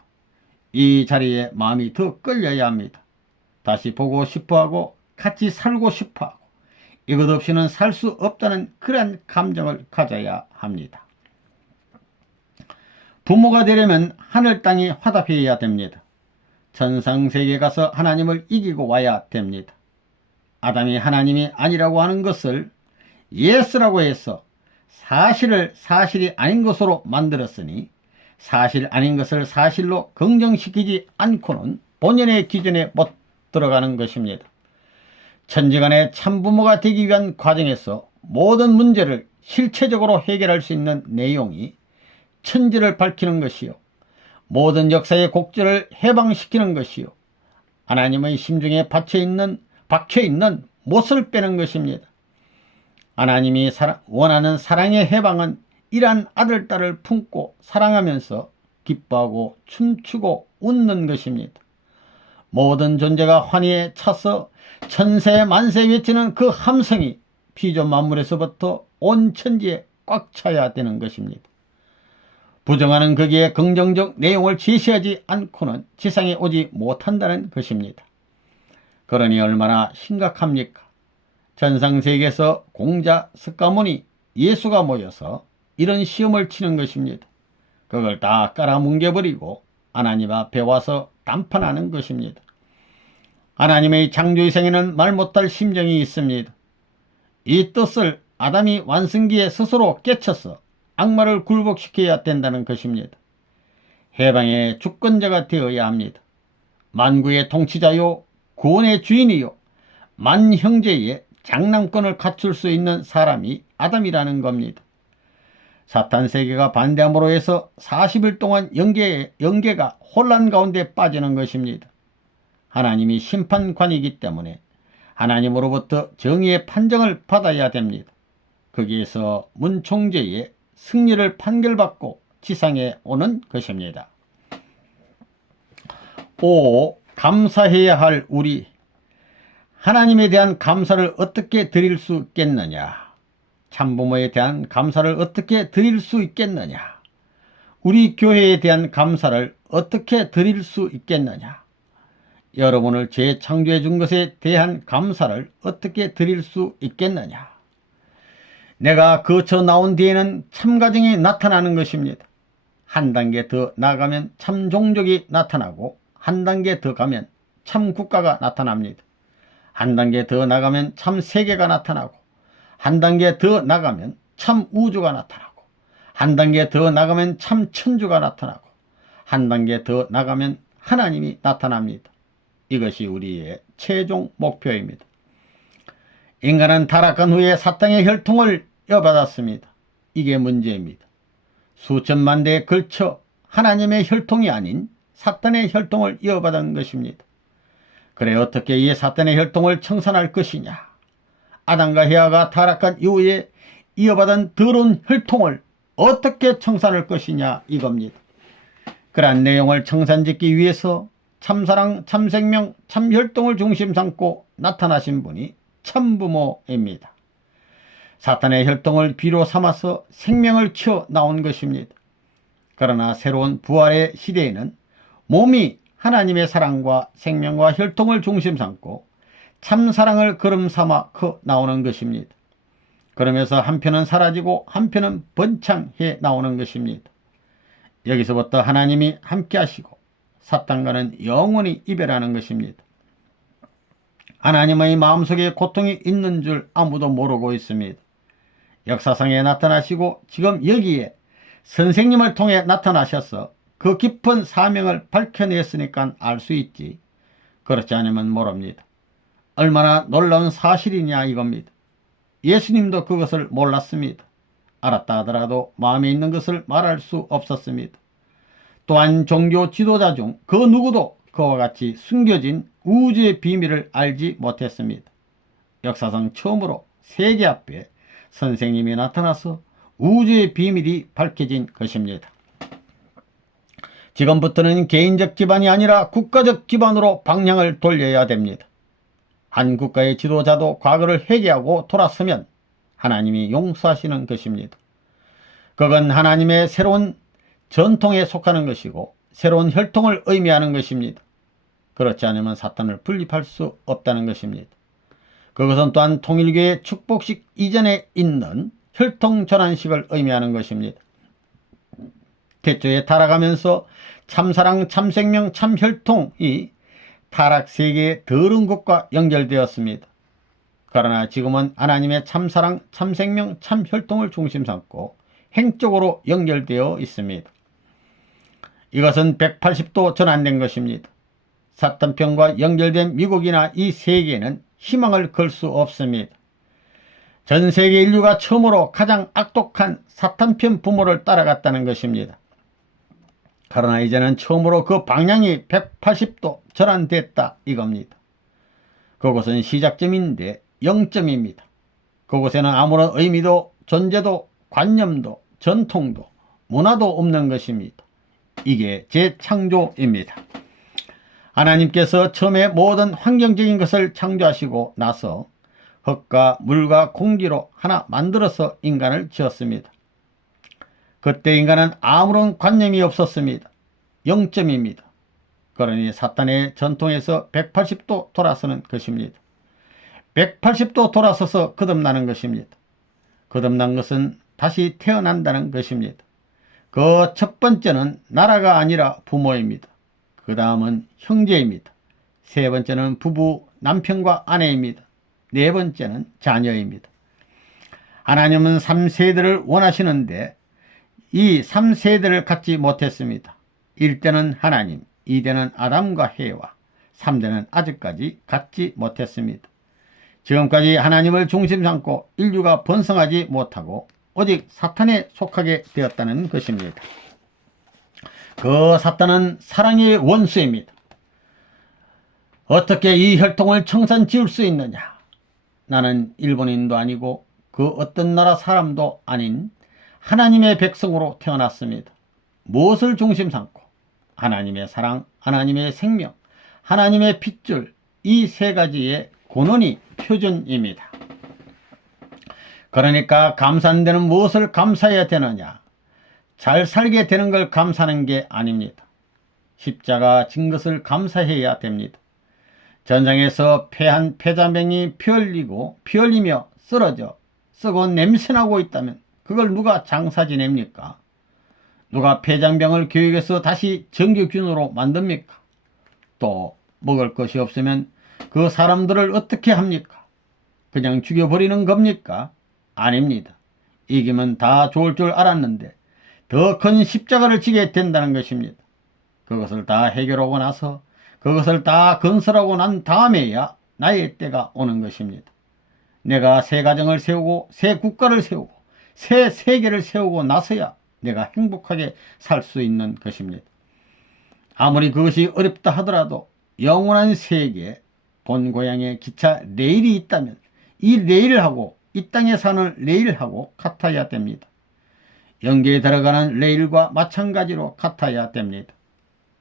이 자리에 마음이 더 끌려야 합니다. 다시 보고 싶어하고 같이 살고 싶어하고 이것 없이는 살 수 없다는 그러한 감정을 가져야 합니다. 부모가 되려면 하늘 땅이 화답해야 됩니다. 천상세계에 가서 하나님을 이기고 와야 됩니다. 아담이 하나님이 아니라고 하는 것을 예스라고 해서 사실을 사실이 아닌 것으로 만들었으니 사실 아닌 것을 사실로 긍정시키지 않고는 본연의 기준에 못 들어가는 것입니다. 천지간의 참부모가 되기 위한 과정에서 모든 문제를 실체적으로 해결할 수 있는 내용이 천지를 밝히는 것이요 모든 역사의 곡절을 해방시키는 것이요 하나님의 심중에 박혀있는 못을 빼는 것입니다. 하나님이 원하는 사랑의 해방은 이러한 아들, 딸을 품고 사랑하면서 기뻐하고 춤추고 웃는 것입니다. 모든 존재가 환희에 차서 천세 만세 외치는 그 함성이 피조 만물에서부터 온 천지에 꽉 차야 되는 것입니다. 부정하는 거기에 긍정적 내용을 제시하지 않고는 지상에 오지 못한다는 것입니다. 그러니 얼마나 심각합니까? 전상세계에서 공자, 석가모니, 예수가 모여서 이런 시험을 치는 것입니다. 그걸 다 깔아뭉개버리고 하나님 앞에 와서 담판하는 것입니다. 하나님의 창조이생에는 말 못할 심정이 있습니다. 이 뜻을 아담이 완성기에 스스로 깨쳐서 악마를 굴복시켜야 된다는 것입니다. 해방의 주권자가 되어야 합니다. 만구의 통치자요 구원의 주인이요 만형제의 장남권을 갖출 수 있는 사람이 아담이라는 겁니다. 사탄 세계가 반대함으로 해서 40일 동안 영계가 혼란 가운데 빠지는 것입니다. 하나님이 심판관이기 때문에 하나님으로부터 정의의 판정을 받아야 됩니다. 거기에서 문총재의 승리를 판결받고 지상에 오는 것입니다. 5. 감사해야 할 우리. 하나님에 대한 감사를 어떻게 드릴 수 있겠느냐? 참부모에 대한 감사를 어떻게 드릴 수 있겠느냐? 우리 교회에 대한 감사를 어떻게 드릴 수 있겠느냐? 여러분을 재창조해 준 것에 대한 감사를 어떻게 드릴 수 있겠느냐? 내가 거쳐 나온 뒤에는 참가정이 나타나는 것입니다. 한 단계 더 나가면 참종족이 나타나고 한 단계 더 가면 참국가가 나타납니다. 한 단계 더 나가면 참세계가 나타나고 한 단계 더 나가면 참우주가 나타나고 한 단계 더 나가면 참천주가 나타나고 한 단계 더 나가면 하나님이 나타납니다. 이것이 우리의 최종 목표입니다. 인간은 타락한 후에 사탄의 혈통을 이어받았습니다. 이게 문제입니다. 수천만 대에 걸쳐 하나님의 혈통이 아닌 사탄의 혈통을 이어받은 것입니다. 그래 어떻게 이 사탄의 혈통을 청산할 것이냐? 아담과 헤아가 타락한 이후에 이어받은 더러운 혈통을 어떻게 청산할 것이냐 이겁니다. 그러한 내용을 청산짓기 위해서 참사랑, 참생명, 참혈통을 중심 삼고 나타나신 분이 참부모입니다. 사탄의 혈통을 비로 삼아서 생명을 키워 나온 것입니다. 그러나 새로운 부활의 시대에는 몸이 하나님의 사랑과 생명과 혈통을 중심 삼고 참사랑을 걸음 삼아 커 나오는 것입니다. 그러면서 한편은 사라지고 한편은 번창해 나오는 것입니다. 여기서부터 하나님이 함께 하시고 사탄과는 영원히 이별하는 것입니다. 하나님의 마음속에 고통이 있는 줄 아무도 모르고 있습니다. 역사상에 나타나시고 지금 여기에 선생님을 통해 나타나셔서 그 깊은 사명을 밝혀냈으니까 알 수 있지. 그렇지 않으면 모릅니다. 얼마나 놀라운 사실이냐 이겁니다. 예수님도 그것을 몰랐습니다. 알았다 하더라도 마음에 있는 것을 말할 수 없었습니다. 또한 종교 지도자 중 그 누구도 그와 같이 숨겨진 우주의 비밀을 알지 못했습니다. 역사상 처음으로 세계 앞에 선생님이 나타나서 우주의 비밀이 밝혀진 것입니다. 지금부터는 개인적 기반이 아니라 국가적 기반으로 방향을 돌려야 됩니다. 한 국가의 지도자도 과거를 회개하고 돌아서면 하나님이 용서하시는 것입니다. 그건 하나님의 새로운 전통에 속하는 것이고 새로운 혈통을 의미하는 것입니다. 그렇지 않으면 사탄을 분립할 수 없다는 것입니다. 그것은 또한 통일교의 축복식 이전에 있는 혈통 전환식을 의미하는 것입니다. 태초에 타락하면서 참사랑, 참생명, 참혈통이 타락 세계의 더러운 것과 연결되었습니다. 그러나 지금은 하나님의 참사랑, 참생명, 참혈통을 중심 삼고 행적으로 연결되어 있습니다. 이것은 180도 전환된 것입니다. 사탄편과 연결된 미국이나 이 세계는 희망을 걸 수 없습니다. 전 세계 인류가 처음으로 가장 악독한 사탄편 부모를 따라갔다는 것입니다. 그러나 이제는 처음으로 그 방향이 180도 전환됐다 이겁니다. 그것은 시작점인데 0점입니다. 그곳에는 아무런 의미도 존재도 관념도 전통도 문화도 없는 것입니다. 이게 재창조입니다. 하나님께서 처음에 모든 환경적인 것을 창조하시고 나서 흙과 물과 공기로 하나 만들어서 인간을 지었습니다. 그때 인간은 아무런 관념이 없었습니다. 0점입니다. 그러니 사탄의 전통에서 180도 돌아서는 것입니다. 180도 돌아서서 거듭나는 것입니다. 거듭난 것은 다시 태어난다는 것입니다. 그 첫 번째는 나라가 아니라 부모입니다. 그 다음은 형제입니다. 세 번째는 부부, 남편과 아내입니다. 네 번째는 자녀입니다. 하나님은 3세대를 원하시는데 이 3세대를 갖지 못했습니다. 1대는 하나님, 2대는 아담과 해와, 3대는 아직까지 갖지 못했습니다. 지금까지 하나님을 중심 삼고 인류가 번성하지 못하고 오직 사탄에 속하게 되었다는 것입니다. 그 사탄은 사랑의 원수입니다. 어떻게 이 혈통을 청산 지을 수 있느냐? 나는 일본인도 아니고 그 어떤 나라 사람도 아닌 하나님의 백성으로 태어났습니다. 무엇을 중심 삼고? 하나님의 사랑, 하나님의 생명, 하나님의 핏줄, 이 세 가지의 근원이 표준입니다. 그러니까 감사하는 데는 무엇을 감사해야 되느냐? 잘 살게 되는 걸 감사하는 게 아닙니다. 십자가 진 것을 감사해야 됩니다. 전장에서 패한 패자병이 피 흘리며 쓰러져 썩어 냄새나고 있다면 그걸 누가 장사 지냅니까? 누가 폐장병을 교육해서 다시 정규균으로 만듭니까? 또 먹을 것이 없으면 그 사람들을 어떻게 합니까? 그냥 죽여버리는 겁니까? 아닙니다. 이기면 다 좋을 줄 알았는데 더 큰 십자가를 지게 된다는 것입니다. 그것을 다 해결하고 나서 그것을 다 건설하고 난 다음에야 나의 때가 오는 것입니다. 내가 새 가정을 세우고 새 국가를 세우고 새 세계를 세우고 나서야 내가 행복하게 살 수 있는 것입니다. 아무리 그것이 어렵다 하더라도 영원한 세계 본 고향에 기차 레일이 있다면 이 레일하고 이 땅에 사는 레일하고 같아야 됩니다. 영계에 들어가는 레일과 마찬가지로 같아야 됩니다.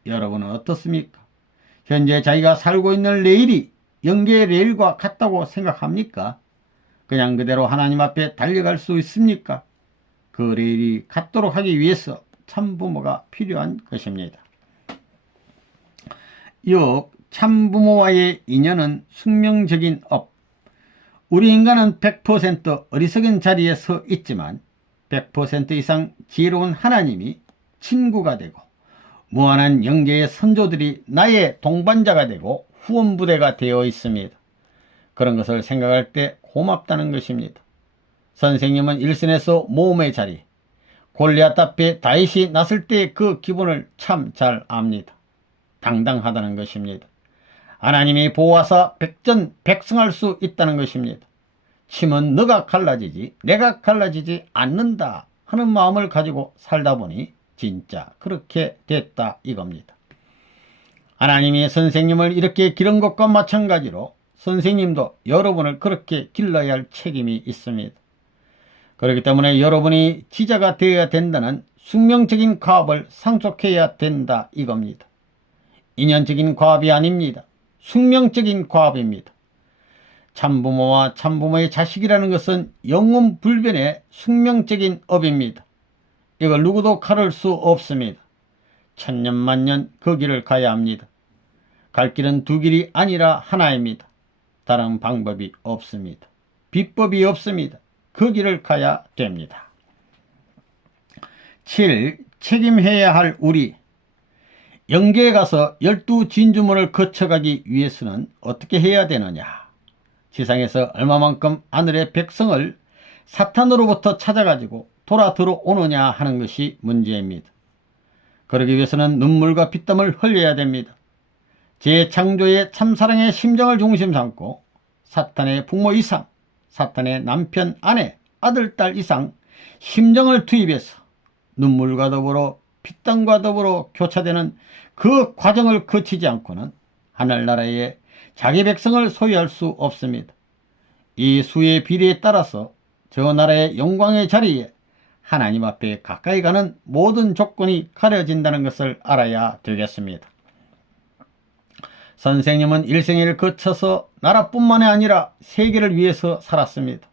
여러분은 어떻습니까? 현재 자기가 살고 있는 레일이 영계의 레일과 같다고 생각합니까? 그냥 그대로 하나님 앞에 달려갈 수 있습니까? 그 레일이 같도록 하기 위해서 참부모가 필요한 것입니다. 6. 참부모와의 인연은 숙명적인 업. 우리 인간은 100% 어리석은 자리에 서 있지만 100% 이상 지혜로운 하나님이 친구가 되고 무한한 영계의 선조들이 나의 동반자가 되고 후원부대가 되어 있습니다. 그런 것을 생각할 때 고맙다는 것입니다. 선생님은 일선에서 모험의 자리, 골리앗 앞에 다윗이 났을 때 그 기분을 참 잘 압니다. 당당하다는 것입니다. 하나님이 보호하사 백전백승할 수 있다는 것입니다. 침은 너가 갈라지지 내가 갈라지지 않는다 하는 마음을 가지고 살다 보니 진짜 그렇게 됐다 이겁니다. 하나님이 선생님을 이렇게 기른 것과 마찬가지로 선생님도 여러분을 그렇게 길러야 할 책임이 있습니다. 그렇기 때문에 여러분이 지자가 되어야 된다는 숙명적인 과업을 상속해야 된다 이겁니다. 인연적인 과업이 아닙니다. 숙명적인 과업입니다. 참부모와 참부모의 자식이라는 것은 영혼불변의 숙명적인 업입니다. 이걸 누구도 가를 수 없습니다. 천년만년 그 길을 가야 합니다. 갈 길은 두 길이 아니라 하나입니다. 다른 방법이 없습니다. 비법이 없습니다. 그 길을 가야 됩니다. 7. 책임해야 할 우리. 영계에 가서 12진주문을 거쳐가기 위해서는 어떻게 해야 되느냐? 지상에서 얼마만큼 하늘의 백성을 사탄으로부터 찾아가지고 돌아 들어오느냐 하는 것이 문제입니다. 그러기 위해서는 눈물과 피땀을 흘려야 됩니다. 재창조의 참사랑의 심정을 중심 삼고 사탄의 부모 이상, 사탄의 남편, 아내, 아들, 딸 이상 심정을 투입해서 눈물과 더불어 피땀과 더불어 교차되는 그 과정을 거치지 않고는 하늘나라에 자기 백성을 소유할 수 없습니다. 이 수의 비례에 따라서 저 나라의 영광의 자리에 하나님 앞에 가까이 가는 모든 조건이 가려진다는 것을 알아야 되겠습니다. 선생님은 일생을 거쳐서 나라뿐만이 아니라 세계를 위해서 살았습니다.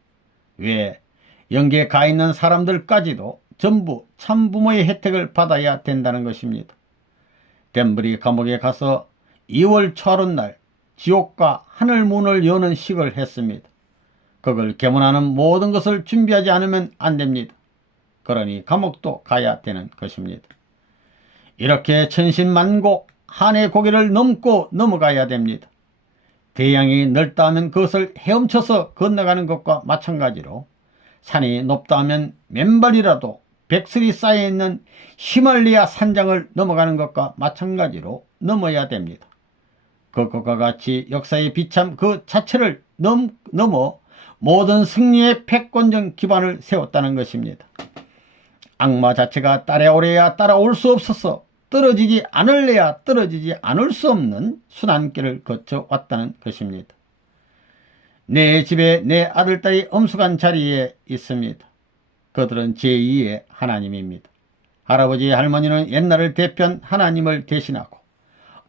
왜? 영계에 가 있는 사람들까지도 전부 참부모의 혜택을 받아야 된다는 것입니다. 덴브리 감옥에 가서 2월 초하룻날 지옥과 하늘문을 여는 식을 했습니다. 그걸 개문하는 모든 것을 준비하지 않으면 안 됩니다. 그러니 감옥도 가야 되는 것입니다. 이렇게 천신만고 한의 고개를 넘고 넘어가야 됩니다. 대양이 넓다 하면 그것을 헤엄쳐서 건너가는 것과 마찬가지로 산이 높다 하면 맨발이라도 백설이 쌓여있는 히말리아 산장을 넘어가는 것과 마찬가지로 넘어야 됩니다. 그것과 같이 역사의 비참 그 자체를 넘어 모든 승리의 패권적 기반을 세웠다는 것입니다. 악마 자체가 따라오래야 따라올 수 없어서 떨어지지 않을래야 떨어지지 않을 수 없는 순환길을 거쳐왔다는 것입니다. 내 집에 내 아들딸이 엄숙한 자리에 있습니다. 그들은 제2의 하나님입니다. 할아버지 할머니는 옛날을 대표한 하나님을 대신하고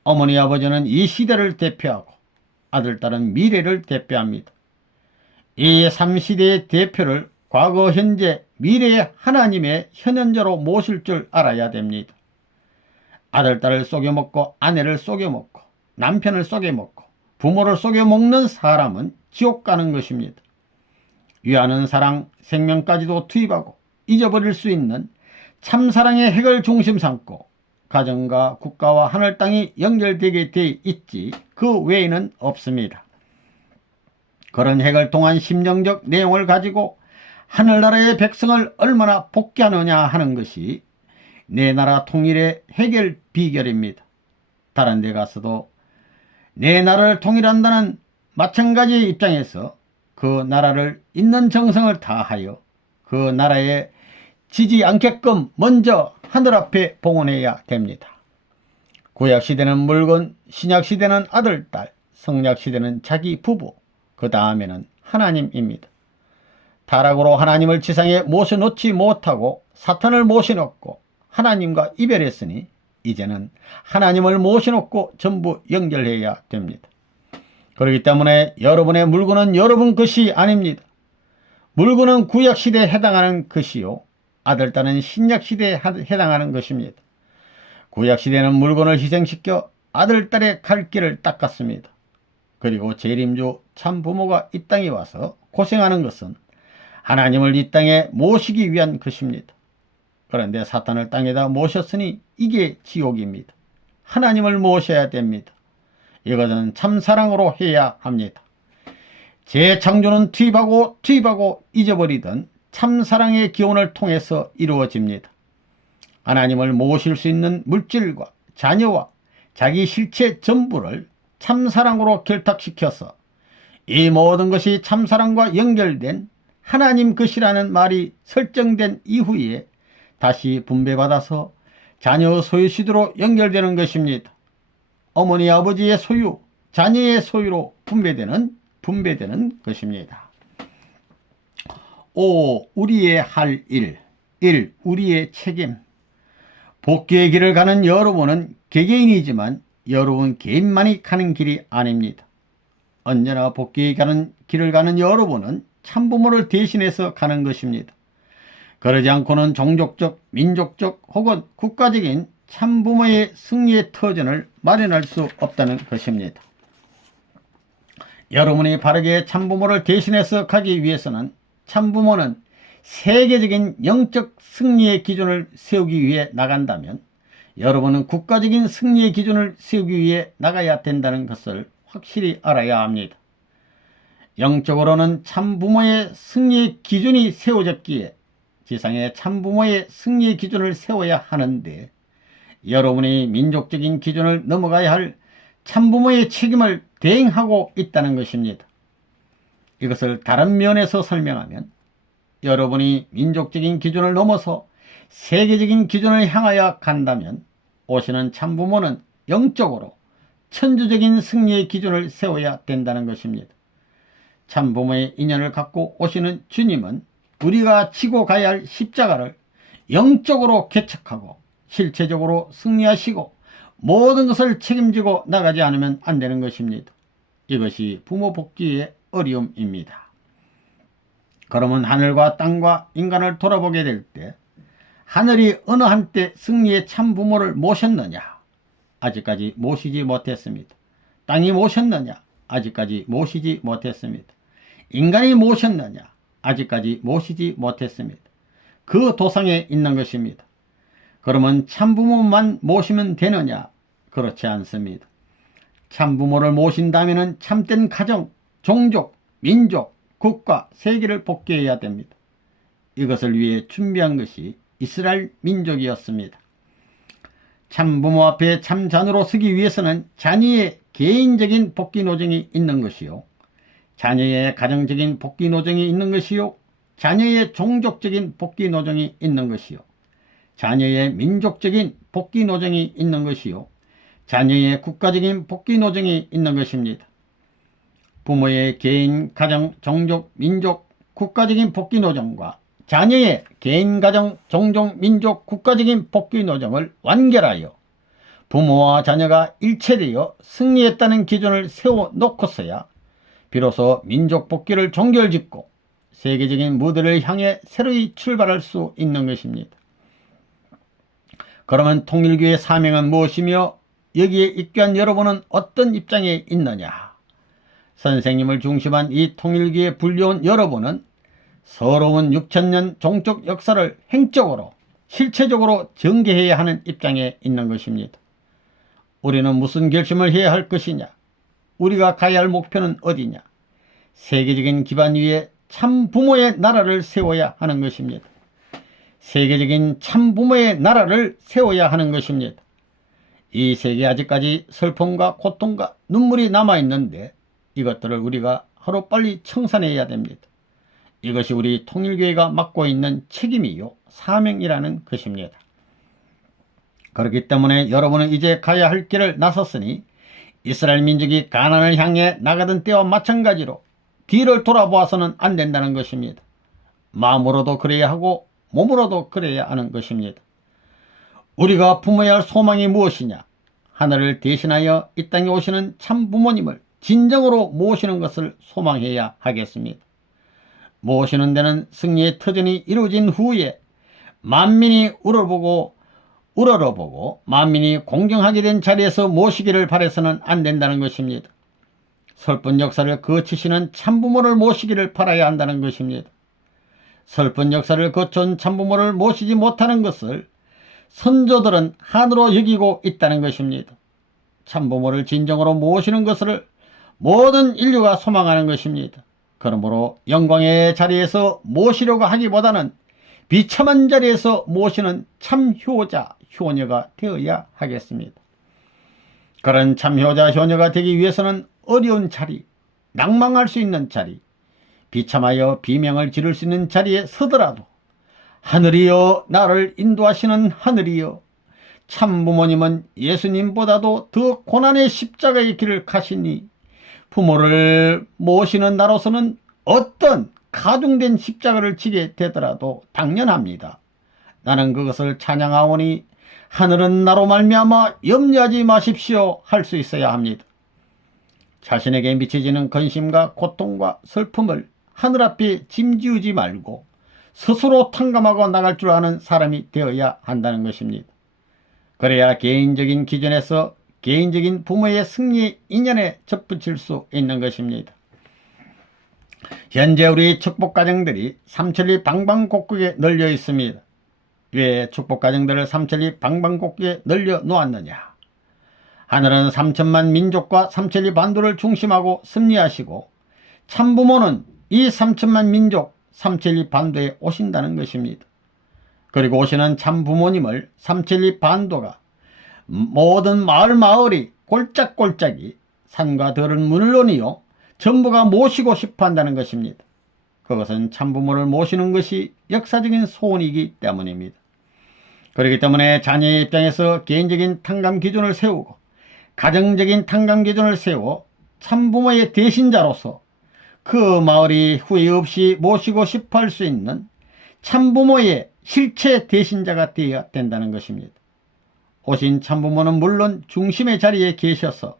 어머니 아버지는 이 시대를 대표하고 아들딸은 미래를 대표합니다. 이 3시대의 대표를 과거 현재 미래의 하나님의 현현자로 모실 줄 알아야 됩니다. 아들딸을 속여먹고 아내를 속여먹고 남편을 속여먹고 부모를 속여먹는 사람은 지옥 가는 것입니다. 위하는 사랑, 생명까지도 투입하고 잊어버릴 수 있는 참사랑의 핵을 중심 삼고 가정과 국가와 하늘 땅이 연결되게 돼 있지 그 외에는 없습니다. 그런 핵을 통한 심정적 내용을 가지고 하늘나라의 백성을 얼마나 복귀하느냐 하는 것이 내 나라 통일의 해결 비결입니다. 다른 데 가서도 내 나라를 통일한다는 마찬가지의 입장에서 그 나라를 있는 정성을 다하여 그 나라에 지지 않게끔 먼저 하늘 앞에 봉헌해야 됩니다. 구약시대는 물건, 신약시대는 아들, 딸, 성약시대는 자기 부부, 그 다음에는 하나님입니다. 타락으로 하나님을 지상에 모셔놓지 못하고 사탄을 모셔놓고 하나님과 이별했으니 이제는 하나님을 모셔놓고 전부 연결해야 됩니다. 그렇기 때문에 여러분의 물건은 여러분 것이 아닙니다. 물건은 구약시대에 해당하는 것이요 아들, 딸은 신약시대에 해당하는 것입니다. 구약시대는 물건을 희생시켜 아들, 딸의 갈 길을 닦았습니다. 그리고 재림주 참부모가 이 땅에 와서 고생하는 것은 하나님을 이 땅에 모시기 위한 것입니다. 그런데 사탄을 땅에다 모셨으니 이게 지옥입니다. 하나님을 모셔야 됩니다. 이것은 참사랑으로 해야 합니다. 재창조는 투입하고 잊어버리던 참사랑의 기원을 통해서 이루어집니다. 하나님을 모실 수 있는 물질과 자녀와 자기 실체 전부를 참사랑으로 결탁시켜서 이 모든 것이 참사랑과 연결된 하나님 것이라는 말이 설정된 이후에 다시 분배받아서 자녀 소유시대로 연결되는 것입니다. 어머니 아버지의 소유, 자녀의 소유로 분배되는 것입니다. 5. 우리의 할 일. 1. 우리의 책임. 복귀의 길을 가는 여러분은 개개인이지만 여러분 개인만이 가는 길이 아닙니다. 언제나 복귀의 길을 가는 여러분은 참부모를 대신해서 가는 것입니다. 그러지 않고는 종족적, 민족적 혹은 국가적인 참부모의 승리의 터전을 마련할 수 없다는 것입니다. 여러분이 바르게 참부모를 대신해서 가기 위해서는 참부모는 세계적인 영적 승리의 기준을 세우기 위해 나간다면 여러분은 국가적인 승리의 기준을 세우기 위해 나가야 된다는 것을 확실히 알아야 합니다. 영적으로는 참부모의 승리의 기준이 세워졌기에 지상에 참부모의 승리의 기준을 세워야 하는데 여러분이 민족적인 기준을 넘어가야 할 참부모의 책임을 대행하고 있다는 것입니다. 이것을 다른 면에서 설명하면 여러분이 민족적인 기준을 넘어서 세계적인 기준을 향하여 간다면 오시는 참부모는 영적으로 천주적인 승리의 기준을 세워야 된다는 것입니다. 참부모의 인연을 갖고 오시는 주님은 우리가 지고 가야 할 십자가를 영적으로 개척하고 실체적으로 승리하시고 모든 것을 책임지고 나가지 않으면 안 되는 것입니다. 이것이 부모 복귀의 어려움입니다. 그러면 하늘과 땅과 인간을 돌아보게 될 때 하늘이 어느 한때 승리의 참부모를 모셨느냐? 아직까지 모시지 못했습니다. 땅이 모셨느냐? 아직까지 모시지 못했습니다. 인간이 모셨느냐? 아직까지 모시지 못했습니다. 그 도상에 있는 것입니다. 그러면 참부모만 모시면 되느냐? 그렇지 않습니다. 참부모를 모신다면 참된 가정, 종족, 민족, 국가, 세계를 복귀해야 됩니다. 이것을 위해 준비한 것이 이스라엘 민족이었습니다. 참부모 앞에 참자녀로 서기 위해서는 자녀의 개인적인 복귀 노정이 있는 것이요, 자녀의 가정적인 복귀 노정이 있는 것이요, 자녀의 종족적인 복귀 노정이 있는 것이요, 자녀의 민족적인 복귀 노정이 있는 것이요, 자녀의 국가적인 복귀 노정이 있는 것입니다. 부모의 개인, 가정, 종족, 민족, 국가적인 복귀 노정과 자녀의 개인, 가정, 종족, 민족, 국가적인 복귀 노정을 완결하여 부모와 자녀가 일체되어 승리했다는 기준을 세워놓고서야 비로소 민족 복귀를 종결짓고 세계적인 무대를 향해 새로이 출발할 수 있는 것입니다. 그러면 통일교의 사명은 무엇이며 여기에 입교한 여러분은 어떤 입장에 있느냐? 선생님을 중심한 이 통일교에 불려온 여러분은 서러운 6000년 종족 역사를 행적으로 실체적으로 전개해야 하는 입장에 있는 것입니다. 우리는 무슨 결심을 해야 할 것이냐? 우리가 가야 할 목표는 어디냐? 세계적인 기반 위에 참부모의 나라를 세워야 하는 것입니다. 세계적인 참부모의 나라를 세워야 하는 것입니다. 이 세계에 아직까지 슬픔과 고통과 눈물이 남아있는데 이것들을 우리가 하루빨리 청산해야 됩니다. 이것이 우리 통일교회가 맡고 있는 책임이요 사명이라는 것입니다. 그렇기 때문에 여러분은 이제 가야 할 길을 나섰으니 이스라엘 민족이 가나안을 향해 나가던 때와 마찬가지로 뒤를 돌아보아서는 안 된다는 것입니다. 마음으로도 그래야 하고 몸으로도 그래야 하는 것입니다. 우리가 품어야 할 소망이 무엇이냐? 하늘을 대신하여 이 땅에 오시는 참 부모님을 진정으로 모시는 것을 소망해야 하겠습니다. 모시는 데는 승리의 터전이 이루어진 후에 만민이 우러러보고 만민이 공경하게 된 자리에서 모시기를 바라서는 안 된다는 것입니다. 슬픈 역사를 거치시는 참부모를 모시기를 바라야 한다는 것입니다. 슬픈 역사를 거쳐온 참부모를 모시지 못하는 것을 선조들은 한으로 여기고 있다는 것입니다. 참부모를 진정으로 모시는 것을 모든 인류가 소망하는 것입니다. 그러므로 영광의 자리에서 모시려고 하기보다는 비참한 자리에서 모시는 참효자, 효녀가 되어야 하겠습니다. 그런 참효자, 효녀가 되기 위해서는 어려운 자리, 낭망할 수 있는 자리, 비참하여 비명을 지를 수 있는 자리에 서더라도 하늘이여 나를 인도하시는 하늘이여, 참부모님은 예수님보다도 더 고난의 십자가의 길을 가시니 부모를 모시는 나로서는 어떤 가중된 십자가를 지게 되더라도 당연합니다. 나는 그것을 찬양하오니 하늘은 나로 말미암아 염려하지 마십시오 할 수 있어야 합니다. 자신에게 미쳐지는 근심과 고통과 슬픔을 하늘 앞에 짐지우지 말고 스스로 탕감하고 나갈 줄 아는 사람이 되어야 한다는 것입니다. 그래야 개인적인 기준에서 개인적인 부모의 승리 인연에 접붙일 수 있는 것입니다. 현재 우리 축복가정들이 삼천리 방방곡곡에 널려 있습니다. 왜 축복가정들을 삼천리 방방곡곡에 널려 놓았느냐? 하늘은 3천만 민족과 삼천리 반도를 중심하고 섭리하시고 참부모는 이 3천만 민족 삼천리 반도에 오신다는 것입니다. 그리고 오시는 참부모님을 삼천리 반도가 모든 마을이 골짝골짝이 산과 들은 물론이요 전부가 모시고 싶어 한다는 것입니다. 그것은 참부모를 모시는 것이 역사적인 소원이기 때문입니다. 그렇기 때문에 자녀의 입장에서 개인적인 탕감 기준을 세우고 가정적인 탕감 기준을 세워 참부모의 대신자로서 그 마을이 후회 없이 모시고 싶어 할 수 있는 참부모의 실체 대신자가 되어야 된다는 것입니다. 오신 참부모는 물론 중심의 자리에 계셔서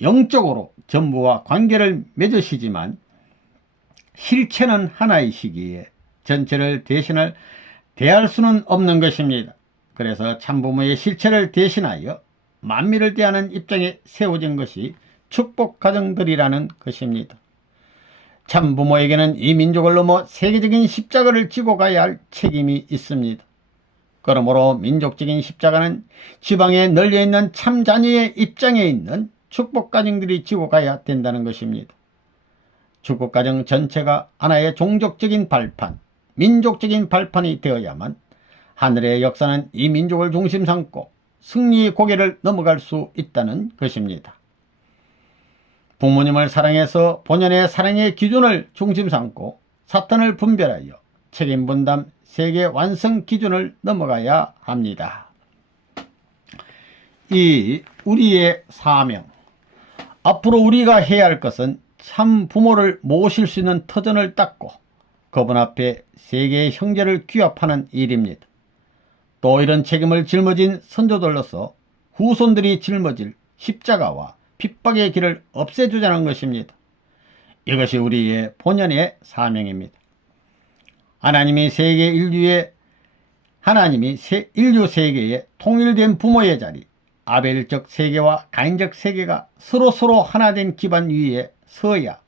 영적으로 전부와 관계를 맺으시지만 실체는 하나이시기에 전체를 대할 수는 없는 것입니다. 그래서 참부모의 실체를 대신하여 만민을 대하는 입장에 세워진 것이 축복가정들이라는 것입니다. 참부모에게는 이 민족을 넘어 세계적인 십자가를 지고 가야 할 책임이 있습니다. 그러므로 민족적인 십자가는 지방에 널려있는 참자녀의 입장에 있는 축복가정들이 지고 가야 된다는 것입니다. 축복가정 전체가 하나의 종족적인 발판, 민족적인 발판이 되어야만 하늘의 역사는 이 민족을 중심 삼고 승리의 고개를 넘어갈 수 있다는 것입니다. 부모님을 사랑해서 본연의 사랑의 기준을 중심 삼고 사탄을 분별하여 책임 분담 세계 완성 기준을 넘어가야 합니다. 이 우리의 사명. 앞으로 우리가 해야 할 것은 참 부모를 모실 수 있는 터전을 닦고 그분 앞에 세계의 형제를 규합하는 일입니다. 또 이런 책임을 짊어진 선조들로서 후손들이 짊어질 십자가와 핍박의 길을 없애주자는 것입니다. 이것이 우리의 본연의 사명입니다. 하나님이 인류 세계의 통일된 부모의 자리, 아벨적 세계와 가인적 세계가 서로 하나된 기반 위에 서야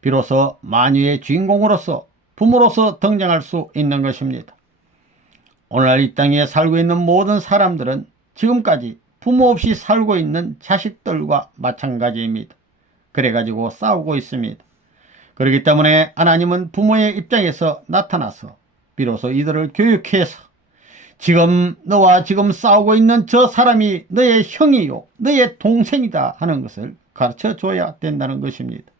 비로소 만유의 주인공으로서 부모로서 등장할 수 있는 것입니다. 오늘날 이 땅에 살고 있는 모든 사람들은 지금까지 부모 없이 살고 있는 자식들과 마찬가지입니다. 그래가지고 싸우고 있습니다. 그렇기 때문에 하나님은 부모의 입장에서 나타나서 비로소 이들을 교육해서 너와 지금 싸우고 있는 저 사람이 너의 형이요 너의 동생이다 하는 것을 가르쳐 줘야 된다는 것입니다.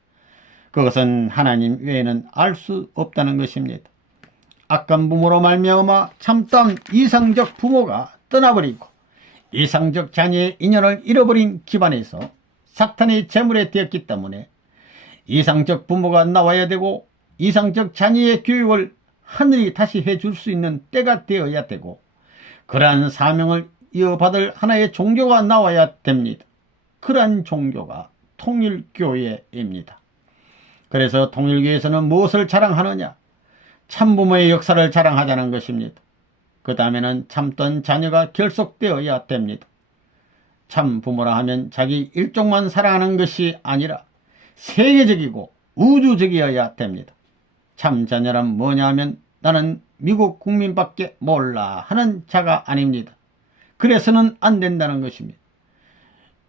그것은 하나님 외에는 알 수 없다는 것입니다. 악한 부모로 말미암아 참다운 이상적 부모가 떠나버리고 이상적 자녀의 인연을 잃어버린 기반에서 사탄의 제물에 되었기 때문에 이상적 부모가 나와야 되고 이상적 자녀의 교육을 하늘이 다시 해줄 수 있는 때가 되어야 되고 그러한 사명을 이어받을 하나의 종교가 나와야 됩니다. 그러한 종교가 통일교회입니다. 그래서 통일교회에서는 무엇을 자랑하느냐? 참부모의 역사를 자랑하자는 것입니다. 그 다음에는 참던 자녀가 결속되어야 됩니다. 참부모라 하면 자기 일족만 사랑하는 것이 아니라 세계적이고 우주적이어야 됩니다. 참자녀란 뭐냐 하면 나는 미국 국민밖에 몰라 하는 자가 아닙니다. 그래서는 안 된다는 것입니다.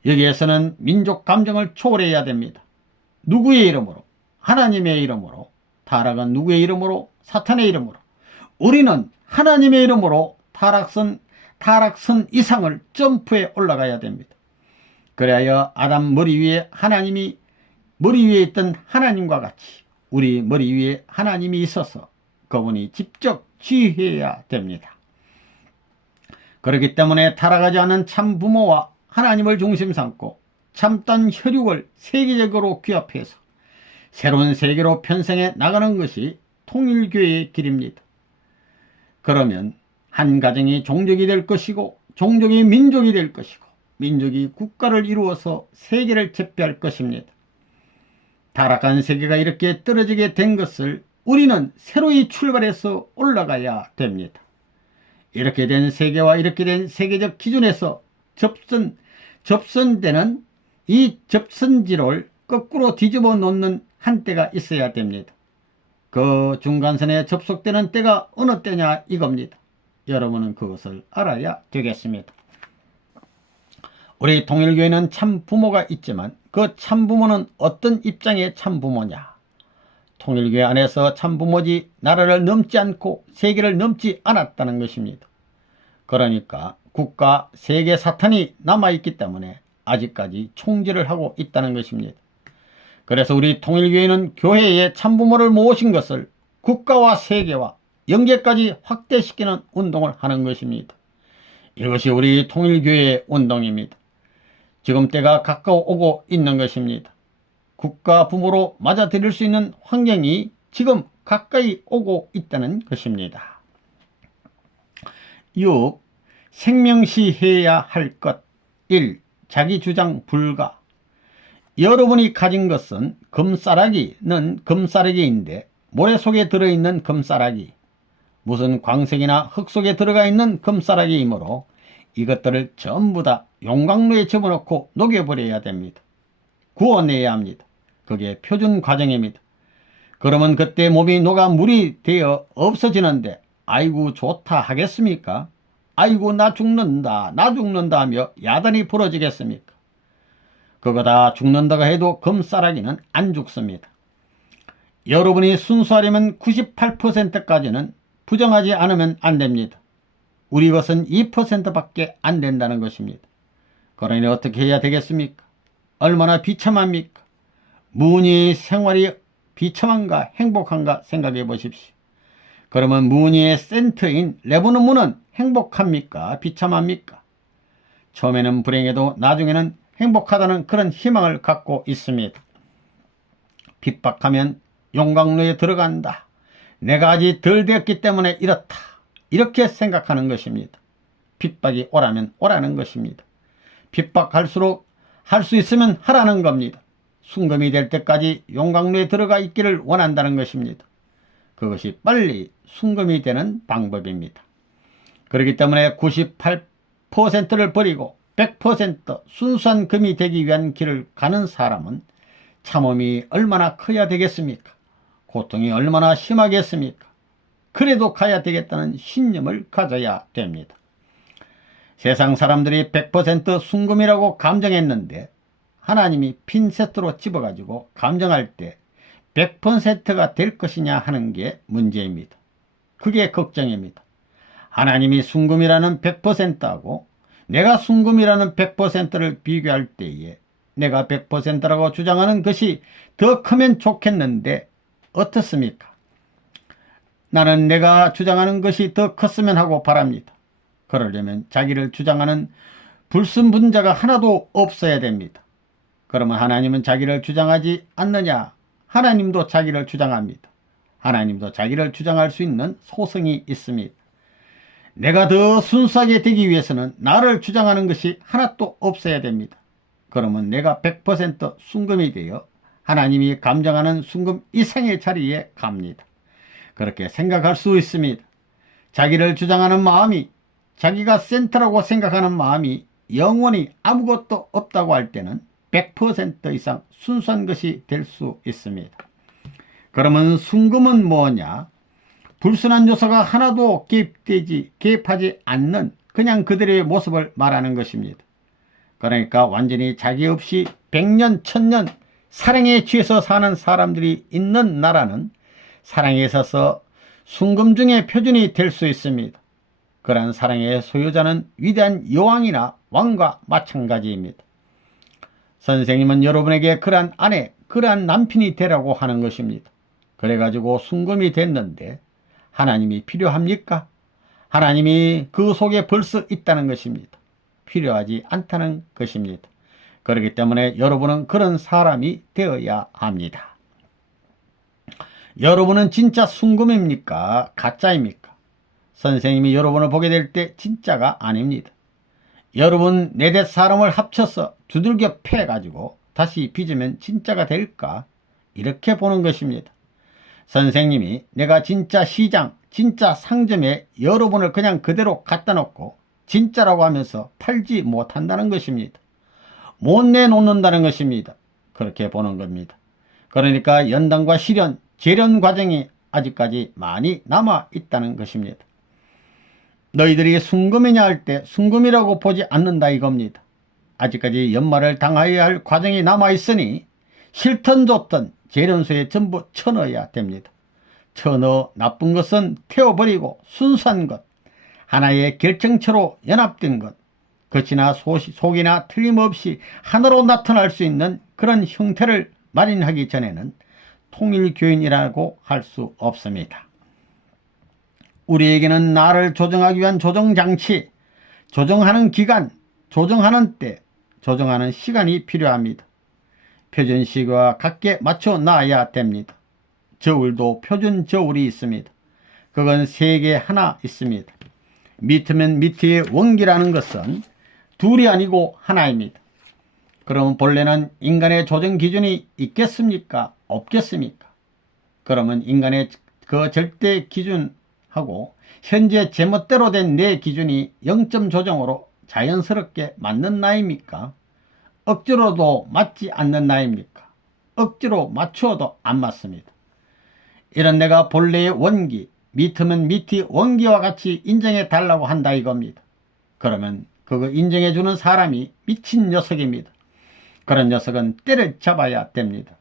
여기에서는 민족 감정을 초월해야 됩니다. 누구의 이름으로? 하나님의 이름으로. 타락은 누구의 이름으로? 사탄의 이름으로. 우리는 하나님의 이름으로 타락선 이상을 점프해 올라가야 됩니다. 그래야 아담 머리 위에 있던 하나님과 같이 우리 머리 위에 하나님이 있어서 그분이 직접 지휘해야 됩니다. 그렇기 때문에 타락하지 않은 참 부모와 하나님을 중심 삼고 참던 혈육을 세계적으로 규합해서 새로운 세계로 편성해 나가는 것이 통일교회의 길입니다. 그러면 한 가정이 종족이 될 것이고 종족이 민족이 될 것이고 민족이 국가를 이루어서 세계를 제패할 것입니다. 타락한 세계가 이렇게 떨어지게 된 것을 우리는 새로이 출발해서 올라가야 됩니다. 이렇게 된 세계와 이렇게 된 세계적 기준에서 접선되는 이 접선지를 거꾸로 뒤집어 놓는 한때가 있어야 됩니다. 그 중간선에 접속되는 때가 어느 때냐 이겁니다. 여러분은 그것을 알아야 되겠습니다. 우리 통일교회는 참부모가 있지만 그 참부모는 어떤 입장의 참부모냐? 통일교회 안에서 참부모지 나라를 넘지 않고 세계를 넘지 않았다는 것입니다. 그러니까 국가 세계 사탄이 남아있기 때문에 아직까지 총질을 하고 있다는 것입니다. 그래서 우리 통일교회는 교회의 참부모를 모신 것을 국가와 세계와 영계까지 확대시키는 운동을 하는 것입니다. 이것이 우리 통일교회의 운동입니다. 지금 때가 가까워오고 있는 것입니다. 국가 부모로 맞아들일 수 있는 환경이 지금 가까이 오고 있다는 것입니다. 6. 생명시해야 할 것. 1. 자기 주장 불가. 여러분이 가진 것은 금싸라기는 금싸라기인데 모래 속에 들어있는 금싸라기, 무슨 광석이나 흙 속에 들어가 있는 금싸라기이므로 이것들을 전부 다 용광로에 집어넣고 녹여버려야 됩니다. 구워내야 합니다. 그게 표준 과정입니다. 그러면 그때 몸이 녹아 물이 되어 없어지는데 아이고 좋다 하겠습니까? 아이고 나 죽는다 하며 야단이 부러지겠습니까? 그거 다 죽는다고 해도 금싸라기는 안 죽습니다. 여러분이 순수하려면 98%까지는 부정하지 않으면 안 됩니다. 우리 것은 2%밖에 안 된다는 것입니다. 그러니 어떻게 해야 되겠습니까? 얼마나 비참합니까? 무은이의 생활이 비참한가 행복한가 생각해 보십시오. 그러면 무은이의 센터인 레바논문은 행복합니까? 비참합니까? 처음에는 불행해도 나중에는 행복하다는 그런 희망을 갖고 있습니다. 핍박하면 용광로에 들어간다. 내가 아직 덜 되었기 때문에 이렇다. 이렇게 생각하는 것입니다. 핍박이 오라면 오라는 것입니다. 핍박할수록 할 수 있으면 하라는 겁니다. 순금이 될 때까지 용광로에 들어가 있기를 원한다는 것입니다. 그것이 빨리 순금이 되는 방법입니다. 그렇기 때문에 98%를 버리고 100% 순수한 금이 되기 위한 길을 가는 사람은 참음이 얼마나 커야 되겠습니까? 고통이 얼마나 심하겠습니까? 그래도 가야 되겠다는 신념을 가져야 됩니다. 세상 사람들이 100% 순금이라고 감정했는데 하나님이 핀셋으로 집어가지고 감정할 때 100%가 될 것이냐 하는 게 문제입니다. 그게 걱정입니다. 하나님이 순금이라는 100%하고 내가 순금이라는 100%를 비교할 때에 내가 100%라고 주장하는 것이 더 크면 좋겠는데 어떻습니까? 나는 내가 주장하는 것이 더 컸으면 하고 바랍니다. 그러려면 자기를 주장하는 불순분자가 하나도 없어야 됩니다. 그러면 하나님은 자기를 주장하지 않느냐? 하나님도 자기를 주장합니다. 하나님도 자기를 주장할 수 있는 소성이 있습니다. 내가 더 순수하게 되기 위해서는 나를 주장하는 것이 하나도 없어야 됩니다. 그러면 내가 100% 순금이 되어 하나님이 감정하는 순금 이상의 자리에 갑니다. 그렇게 생각할 수 있습니다. 자기를 주장하는 마음이, 자기가 센터라고 생각하는 마음이 영원히 아무것도 없다고 할 때는 100% 이상 순수한 것이 될 수 있습니다. 그러면 순금은 뭐냐? 불순한 요소가 하나도 개입하지 않는 그냥 그들의 모습을 말하는 것입니다. 그러니까 완전히 자기 없이 100년, 1000년 사랑에 취해서 사는 사람들이 있는 나라는 사랑에 있어서 순금 중의 표준이 될 수 있습니다. 그러한 사랑의 소유자는 위대한 여왕이나 왕과 마찬가지입니다. 선생님은 여러분에게 그러한 아내, 그러한 남편이 되라고 하는 것입니다. 그래가지고 순금이 됐는데 하나님이 필요합니까? 하나님이 그 속에 벌써 있다는 것입니다. 필요하지 않다는 것입니다. 그렇기 때문에 여러분은 그런 사람이 되어야 합니다. 여러분은 진짜 순금입니까? 가짜입니까? 선생님이 여러분을 보게 될 때 진짜가 아닙니다. 여러분 네댓 사람을 합쳐서 두들겨 패가지고 다시 빚으면 진짜가 될까? 이렇게 보는 것입니다. 선생님이 내가 진짜 시장, 진짜 상점에 여러분을 그냥 그대로 갖다 놓고 진짜라고 하면서 팔지 못한다는 것입니다. 못 내놓는다는 것입니다. 그렇게 보는 겁니다. 그러니까 연단과 실현, 재련 과정이 아직까지 많이 남아 있다는 것입니다. 너희들이 순금이냐 할 때 순금이라고 보지 않는다 이겁니다. 아직까지 연말을 당하여야 할 과정이 남아 있으니 싫든 좋든 재련소에 전부 쳐넣어야 됩니다. 쳐넣어 나쁜 것은 태워버리고 순수한 것, 하나의 결정체로 연합된 것, 겉이나 속이나 틀림없이 하나로 나타날 수 있는 그런 형태를 마련하기 전에는 통일교인이라고 할 수 없습니다. 우리에게는 나를 조정하기 위한 조정장치, 조정하는 기간, 조정하는 때, 조정하는 시간이 필요합니다. 표준시기와 같게 맞춰 놔야 됩니다. 저울도 표준 저울이 있습니다. 그건 세계 하나 있습니다. 미트면 미트의 원기라는 것은 둘이 아니고 하나입니다. 그럼 본래는 인간의 조정 기준이 있겠습니까? 없겠습니까? 그러면 인간의 그 절대 기준하고 현재 제멋대로 된 내 기준이 0점 조정으로 자연스럽게 맞는 나입니까? 억지로도 맞지 않는 나입니까? 억지로 맞추어도 안 맞습니다. 이런 내가 본래의 원기, 미트면 미트 원기와 같이 인정해 달라고 한다 이겁니다. 그러면 그거 인정해 주는 사람이 미친 녀석입니다. 그런 녀석은 때려잡아야 됩니다.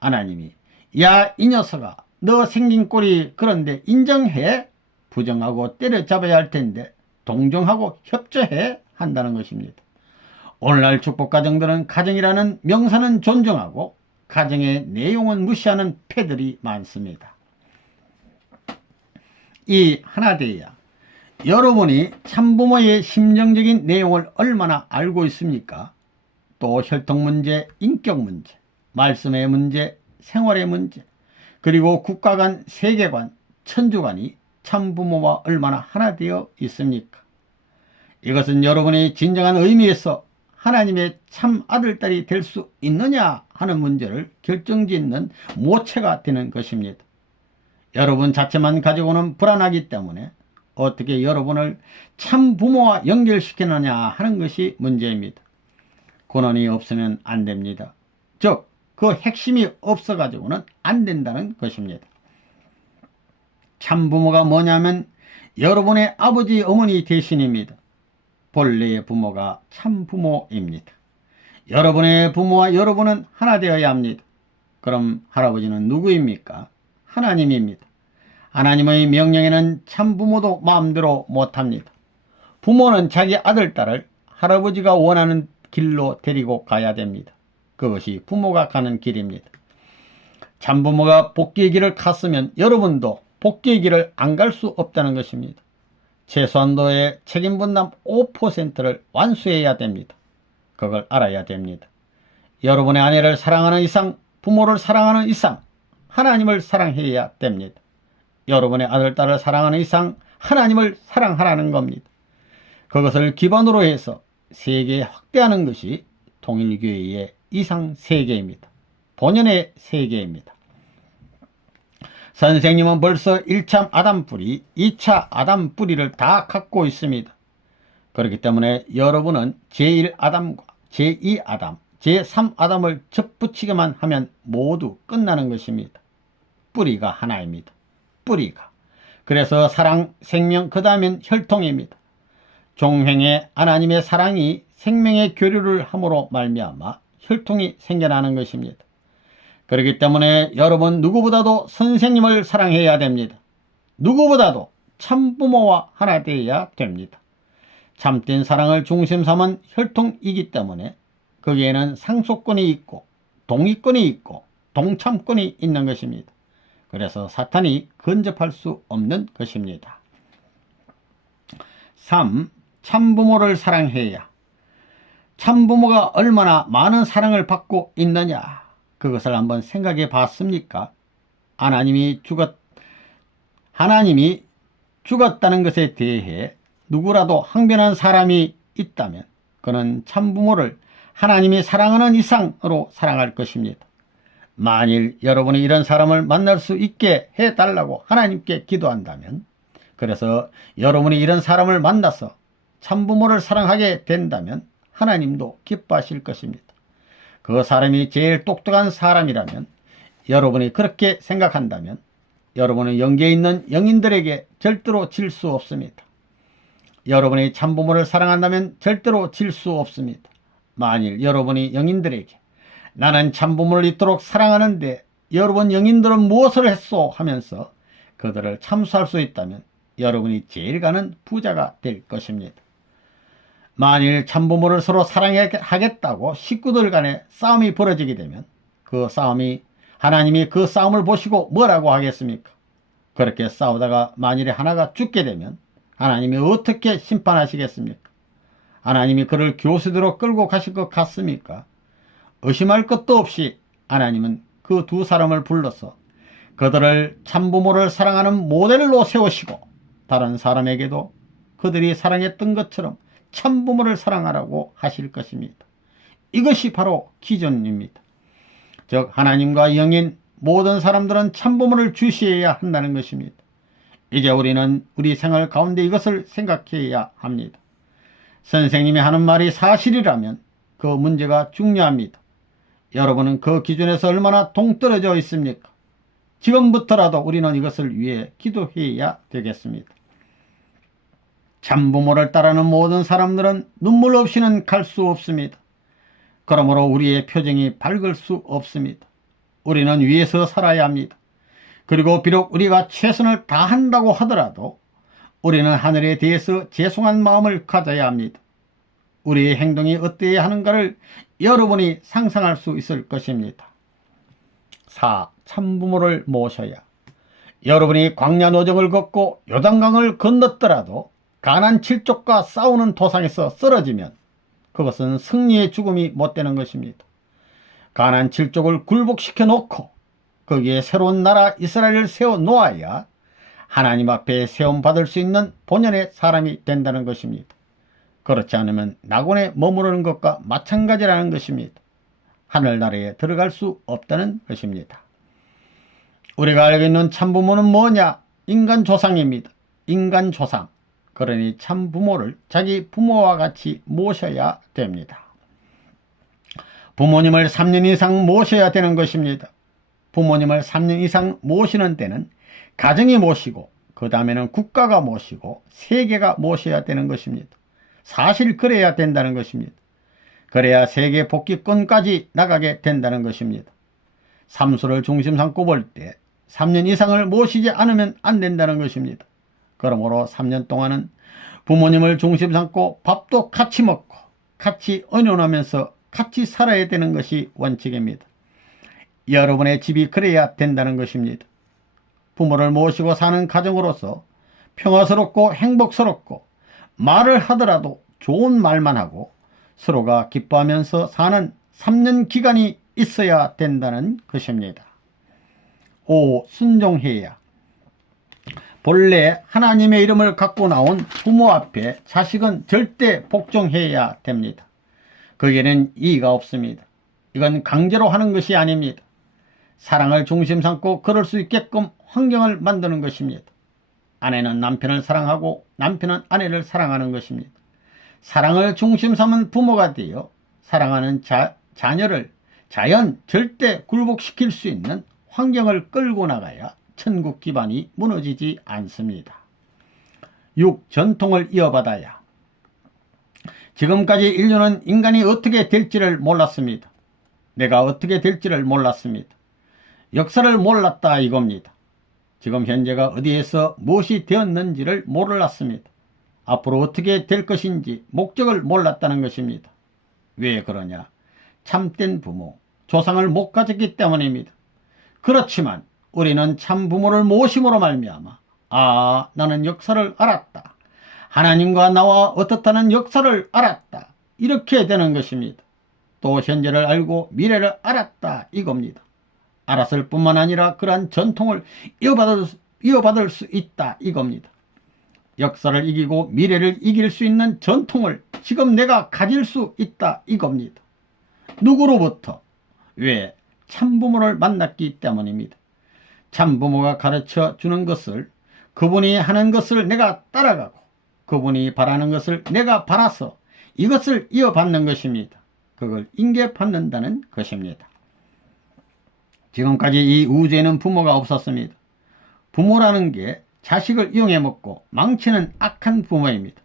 하나님이 야 이 녀석아 너 생긴 꼴이 그런데 인정해? 부정하고 때려잡아야 할 텐데 동정하고 협조해? 한다는 것입니다. 오늘날 축복가정들은 가정이라는 명사는 존중하고 가정의 내용은 무시하는 패들이 많습니다. 이 하나되야 여러분이 참부모의 심정적인 내용을 얼마나 알고 있습니까? 또 혈통문제, 인격문제, 말씀의 문제, 생활의 문제, 그리고 국가 간 세계관, 천주관이 참부모와 얼마나 하나 되어 있습니까? 이것은 여러분이 진정한 의미에서 하나님의 참 아들딸이 될 수 있느냐 하는 문제를 결정짓는 모체가 되는 것입니다. 여러분 자체만 가지고는 불안하기 때문에 어떻게 여러분을 참 부모와 연결시키느냐 하는 것이 문제입니다. 근원이 없으면 안 됩니다. 즉, 그 핵심이 없어가지고는 안 된다는 것입니다. 참 부모가 뭐냐면 여러분의 아버지, 어머니 대신입니다. 본래의 부모가 참 부모입니다. 여러분의 부모와 여러분은 하나 되어야 합니다. 그럼 할아버지는 누구입니까? 하나님입니다. 하나님의 명령에는 참 부모도 마음대로 못합니다. 부모는 자기 아들, 딸을 할아버지가 원하는 길로 데리고 가야 됩니다. 그것이 부모가 가는 길입니다. 참부모가 복귀의 길을 갔으면 여러분도 복귀의 길을 안 갈 수 없다는 것입니다. 최소한도의 책임분담 5%를 완수해야 됩니다. 그걸 알아야 됩니다. 여러분의 아내를 사랑하는 이상, 부모를 사랑하는 이상 하나님을 사랑해야 됩니다. 여러분의 아들, 딸을 사랑하는 이상 하나님을 사랑하라는 겁니다. 그것을 기반으로 해서 세계 확대하는 것이 통일교회의 이상 세계입니다. 본연의 세계입니다. 선생님은 벌써 1차 아담 뿌리, 2차 아담 뿌리를 다 갖고 있습니다. 그렇기 때문에 여러분은 제1아담과 제2아담, 제3아담을 접붙이기만 하면 모두 끝나는 것입니다. 뿌리가 하나입니다. 뿌리가. 그래서 사랑, 생명, 그 다음엔 혈통입니다. 종횡의 하나님의 사랑이 생명의 교류를 함으로 말미암아 혈통이 생겨나는 것입니다. 그렇기 때문에 여러분 누구보다도 선생님을 사랑해야 됩니다. 누구보다도 참부모와 하나 되어야 됩니다. 참된 사랑을 중심 삼은 혈통이기 때문에 거기에는 상속권이 있고 동의권이 있고 동참권이 있는 것입니다. 그래서 사탄이 근접할 수 없는 것입니다. 3. 참부모를 사랑해야. 참부모가 얼마나 많은 사랑을 받고 있느냐, 그것을 한번 생각해 봤습니까? 하나님이 죽었다는 것에 대해 누구라도 항변한 사람이 있다면 그는 참부모를 하나님이 사랑하는 이상으로 사랑할 것입니다. 만일 여러분이 이런 사람을 만날 수 있게 해달라고 하나님께 기도한다면, 그래서 여러분이 이런 사람을 만나서 참부모를 사랑하게 된다면 하나님도 기뻐하실 것입니다. 그 사람이 제일 똑똑한 사람이라면, 여러분이 그렇게 생각한다면 여러분은 영계에 있는 영인들에게 절대로 질 수 없습니다. 여러분이 참부모를 사랑한다면 절대로 질 수 없습니다. 만일 여러분이 영인들에게 나는 참부모를 이토록 사랑하는데 여러분 영인들은 무엇을 했소 하면서 그들을 참수할 수 있다면 여러분이 제일 가는 부자가 될 것입니다. 만일 참부모를 서로 사랑하겠다고 식구들 간에 싸움이 벌어지게 되면 그 싸움이 하나님이 그 싸움을 보시고 뭐라고 하겠습니까? 그렇게 싸우다가 만일에 하나가 죽게 되면 하나님이 어떻게 심판하시겠습니까? 하나님이 그를 교수대로 끌고 가실 것 같습니까? 의심할 것도 없이 하나님은 그 두 사람을 불러서 그들을 참부모를 사랑하는 모델로 세우시고 다른 사람에게도 그들이 사랑했던 것처럼 참부모를 사랑하라고 하실 것입니다. 이것이 바로 기준입니다. 즉 하나님과 영인 모든 사람들은 참부모를 주시해야 한다는 것입니다. 이제 우리는 우리 생활 가운데 이것을 생각해야 합니다. 선생님이 하는 말이 사실이라면 그 문제가 중요합니다. 여러분은 그 기준에서 얼마나 동떨어져 있습니까? 지금부터라도 우리는 이것을 위해 기도해야 되겠습니다. 참부모를 따르는 모든 사람들은 눈물 없이는 갈 수 없습니다. 그러므로 우리의 표정이 밝을 수 없습니다. 우리는 위에서 살아야 합니다. 그리고 비록 우리가 최선을 다한다고 하더라도 우리는 하늘에 대해서 죄송한 마음을 가져야 합니다. 우리의 행동이 어떠해야 하는가를 여러분이 상상할 수 있을 것입니다. 4. 참부모를 모셔야. 여러분이 광야 노정을 걷고 요단강을 건넜더라도 가나안 7족과 싸우는 도상에서 쓰러지면 그것은 승리의 죽음이 못 되는 것입니다. 가나안 7족을 굴복시켜 놓고 거기에 새로운 나라 이스라엘을 세워 놓아야 하나님 앞에 세움받을 수 있는 본연의 사람이 된다는 것입니다. 그렇지 않으면 낙원에 머무르는 것과 마찬가지라는 것입니다. 하늘나라에 들어갈 수 없다는 것입니다. 우리가 알고 있는 참부모는 뭐냐? 인간 조상입니다. 인간 조상. 그러니 참부모를 자기 부모와 같이 모셔야 됩니다. 부모님을 3년 이상 모셔야 되는 것입니다. 부모님을 3년 이상 모시는 때는 가정이 모시고 그 다음에는 국가가 모시고 세계가 모셔야 되는 것입니다. 사실 그래야 된다는 것입니다. 그래야 세계 복귀권까지 나가게 된다는 것입니다. 삼수를 중심 삼고 볼 때 3년 이상을 모시지 않으면 안 된다는 것입니다. 그러므로 3년 동안은 부모님을 중심 삼고 밥도 같이 먹고 같이 언론하면서 같이 살아야 되는 것이 원칙입니다. 여러분의 집이 그래야 된다는 것입니다. 부모를 모시고 사는 가정으로서 평화스럽고 행복스럽고 말을 하더라도 좋은 말만 하고 서로가 기뻐하면서 사는 3년 기간이 있어야 된다는 것입니다. 5. 순종해야. 본래 하나님의 이름을 갖고 나온 부모 앞에 자식은 절대 복종해야 됩니다. 거기에는 이의가 없습니다. 이건 강제로 하는 것이 아닙니다. 사랑을 중심 삼고 그럴 수 있게끔 환경을 만드는 것입니다. 아내는 남편을 사랑하고 남편은 아내를 사랑하는 것입니다. 사랑을 중심 삼은 부모가 되어 사랑하는 자녀를 자연 절대 굴복시킬 수 있는 환경을 끌고 나가야 천국 기반이 무너지지 않습니다. 6. 전통을 이어받아야. 지금까지 인류는 인간이 어떻게 될지를 몰랐습니다. 내가 어떻게 될지를 몰랐습니다. 역사를 몰랐다 이겁니다. 지금 현재가 어디에서 무엇이 되었는지를 몰랐습니다. 앞으로 어떻게 될 것인지 목적을 몰랐다는 것입니다. 왜 그러냐? 참된 부모, 조상을 못 가졌기 때문입니다. 그렇지만 우리는 참 부모를 모심으로 말미암아 나는 역사를 알았다. 하나님과 나와 어떻다는 역사를 알았다. 이렇게 되는 것입니다. 또 현재를 알고 미래를 알았다 이겁니다. 알았을 뿐만 아니라 그러한 전통을 이어받을 수 있다 이겁니다. 역사를 이기고 미래를 이길 수 있는 전통을 지금 내가 가질 수 있다 이겁니다. 누구로부터? 왜? 참부모를 만났기 때문입니다. 참부모가 가르쳐 주는 것을, 그분이 하는 것을 내가 따라가고 그분이 바라는 것을 내가 바라서 이것을 이어받는 것입니다. 그걸 인계받는다는 것입니다. 지금까지 이 우주에는 부모가 없었습니다. 부모라는 게 자식을 이용해 먹고 망치는 악한 부모입니다.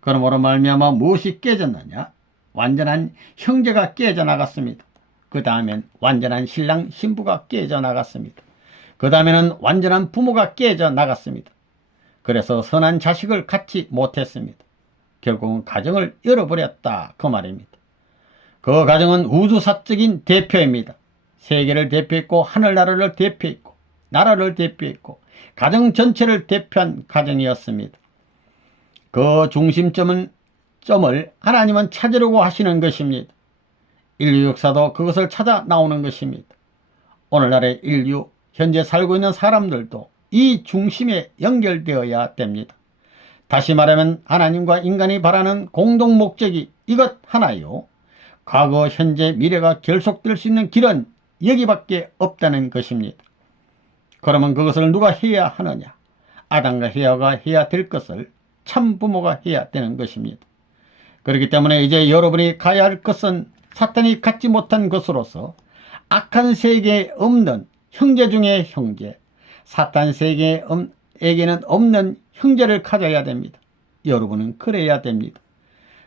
그러므로 말미암아 무엇이 깨졌느냐? 완전한 형제가 깨져나갔습니다. 그 다음엔 완전한 신랑 신부가 깨져나갔습니다. 그 다음에는 완전한 부모가 깨져나갔습니다. 그래서 선한 자식을 갖지 못했습니다. 결국은 가정을 열어버렸다 그 말입니다. 그 가정은 우주사적인 대표입니다. 세계를 대표했고 하늘나라를 대표했고 나라를 대표했고 가정 전체를 대표한 가정이었습니다. 그 중심점을 하나님은 찾으려고 하시는 것입니다. 인류 역사도 그것을 찾아 나오는 것입니다. 오늘날의 인류, 현재 살고 있는 사람들도 이 중심에 연결되어야 됩니다. 다시 말하면 하나님과 인간이 바라는 공동 목적이 이것 하나요. 과거, 현재, 미래가 결속될 수 있는 길은 여기밖에 없다는 것입니다. 그러면 그것을 누가 해야 하느냐? 아담과 헤아가 해야 될 것을 참 부모가 해야 되는 것입니다. 그렇기 때문에 이제 여러분이 가야 할 것은 사탄이 갖지 못한 것으로서 악한 세계에 없는 형제 중에 형제, 사탄 세계에게는 없는 형제를 가져야 됩니다. 여러분은 그래야 됩니다.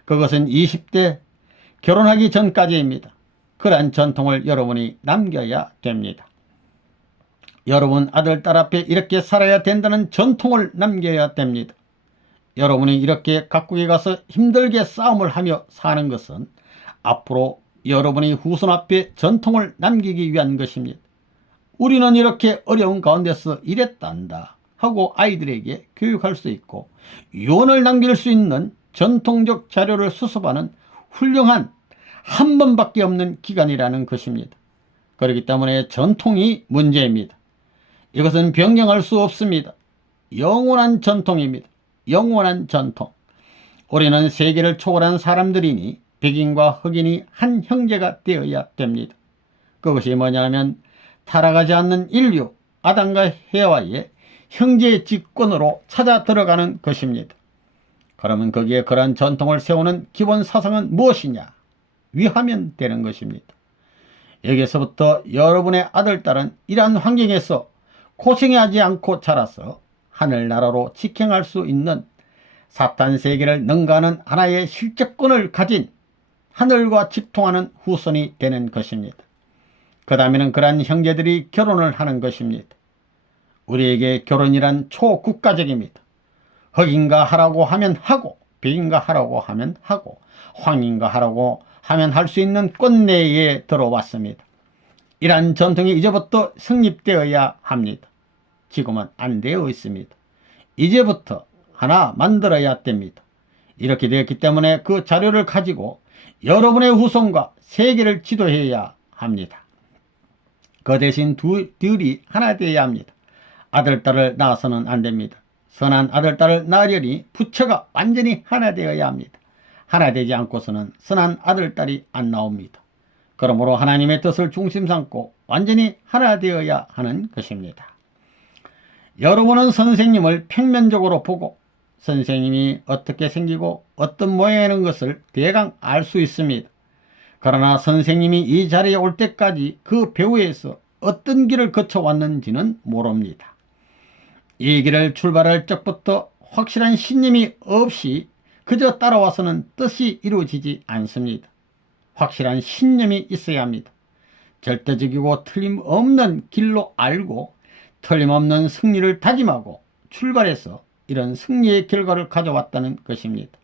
그것은 20대 결혼하기 전까지입니다. 그러한 전통을 여러분이 남겨야 됩니다. 여러분 아들, 딸 앞에 이렇게 살아야 된다는 전통을 남겨야 됩니다. 여러분이 이렇게 각국에 가서 힘들게 싸움을 하며 사는 것은 앞으로 여러분이 후손 앞에 전통을 남기기 위한 것입니다. 우리는 이렇게 어려운 가운데서 이랬단다 하고 아이들에게 교육할 수 있고 유언을 남길 수 있는 전통적 자료를 수습하는 훌륭한 한 번밖에 없는 기간이라는 것입니다. 그렇기 때문에 전통이 문제입니다. 이것은 변경할 수 없습니다. 영원한 전통입니다. 영원한 전통. 우리는 세계를 초월한 사람들이니 백인과 흑인이 한 형제가 되어야 됩니다. 그것이 뭐냐면 타락하지 않는 인류, 아담과 헤와의 형제의 직권으로 찾아 들어가는 것입니다. 그러면 거기에 그러한 전통을 세우는 기본 사상은 무엇이냐? 위하면 되는 것입니다. 여기서부터 여러분의 아들, 딸은 이러한 환경에서 고생하지 않고 자라서 하늘나라로 직행할 수 있는 사탄 세계를 능가하는 하나의 실적권을 가진 하늘과 직통하는 후손이 되는 것입니다. 그 다음에는 그러한 형제들이 결혼을 하는 것입니다. 우리에게 결혼이란 초국가적입니다. 흑인과 하라고 하면 하고 백인과 하라고 하면 하고 황인과 하라고 하면 할 수 있는 권 내에 들어왔습니다. 이러한 전통이 이제부터 성립되어야 합니다. 지금은 안 되어 있습니다. 이제부터 하나 만들어야 됩니다. 이렇게 되었기 때문에 그 자료를 가지고 여러분의 후손과 세계를 지도해야 합니다. 그 대신 둘이 하나 되어야 합니다. 아들, 딸을 낳아서는 안 됩니다. 선한 아들, 딸을 낳으려니 부처가 완전히 하나 되어야 합니다. 하나 되지 않고서는 선한 아들, 딸이 안 나옵니다. 그러므로 하나님의 뜻을 중심 삼고 완전히 하나 되어야 하는 것입니다. 여러분은 선생님을 평면적으로 보고 선생님이 어떻게 생기고 어떤 모양이라는 것을 대강 알 수 있습니다. 그러나 선생님이 이 자리에 올 때까지 그 배후에서 어떤 길을 거쳐왔는지는 모릅니다. 이 길을 출발할 적부터 확실한 신념이 없이 그저 따라와서는 뜻이 이루어지지 않습니다. 확실한 신념이 있어야 합니다. 절대적이고 틀림없는 길로 알고 틀림없는 승리를 다짐하고 출발해서 이런 승리의 결과를 가져왔다는 것입니다.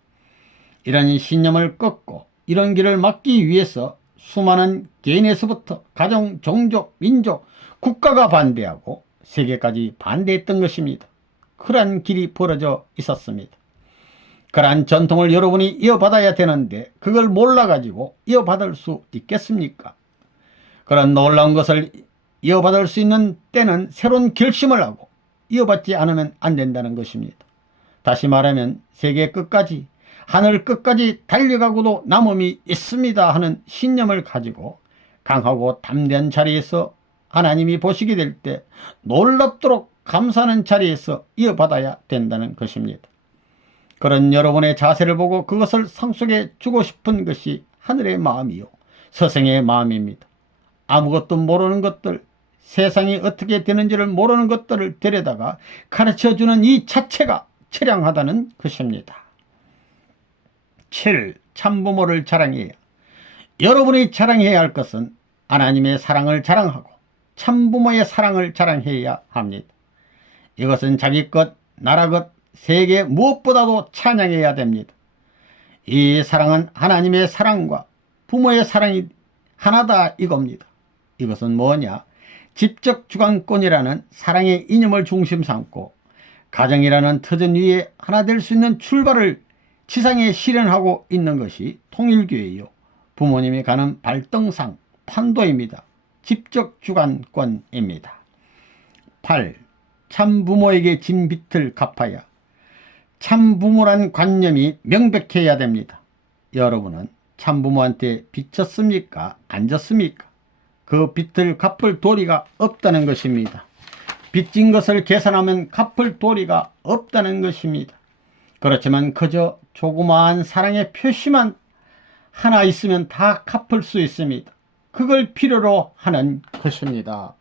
이런 신념을 꺾고 이런 길을 막기 위해서 수많은 개인에서부터 가정, 종족, 민족, 국가가 반대하고 세계까지 반대했던 것입니다. 그러한 길이 벌어져 있었습니다. 그러한 전통을 여러분이 이어받아야 되는데 그걸 몰라가지고 이어받을 수 있겠습니까? 그런 놀라운 것을 이어받을 수 있는 때는 새로운 결심을 하고 이어받지 않으면 안 된다는 것입니다. 다시 말하면 세계 끝까지 하늘 끝까지 달려가고도 남음이 있습니다 하는 신념을 가지고 강하고 담대한 자리에서 하나님이 보시게 될 때 놀랍도록 감사하는 자리에서 이어받아야 된다는 것입니다. 그런 여러분의 자세를 보고 그것을 상속해 주고 싶은 것이 하늘의 마음이요 서생의 마음입니다. 아무것도 모르는 것들, 세상이 어떻게 되는지를 모르는 것들을 데려다가 가르쳐주는 이 자체가 처량하다는 것입니다. 7. 참부모를 자랑해야. 여러분이 자랑해야 할 것은 하나님의 사랑을 자랑하고 참부모의 사랑을 자랑해야 합니다. 이것은 자기 것, 나라 것, 세계 무엇보다도 찬양해야 됩니다. 이 사랑은 하나님의 사랑과 부모의 사랑이 하나다 이겁니다. 이것은 뭐냐? 집적 주관권이라는 사랑의 이념을 중심 삼고 가정이라는 터전 위에 하나 될 수 있는 출발을 지상에 실현하고 있는 것이 통일교회요. 부모님이 가는 발등상 판도입니다. 집적 주관권입니다. 8. 참부모에게 진 빚을 갚아야. 참부모란 관념이 명백해야 됩니다. 여러분은 참부모한테 빚졌습니까? 안 졌습니까? 그 빚을 갚을 도리가 없다는 것입니다. 빚진 것을 계산하면 갚을 도리가 없다는 것입니다. 그렇지만 그저 조그마한 사랑의 표시만 하나 있으면 다 갚을 수 있습니다. 그걸 필요로 하는 것입니다.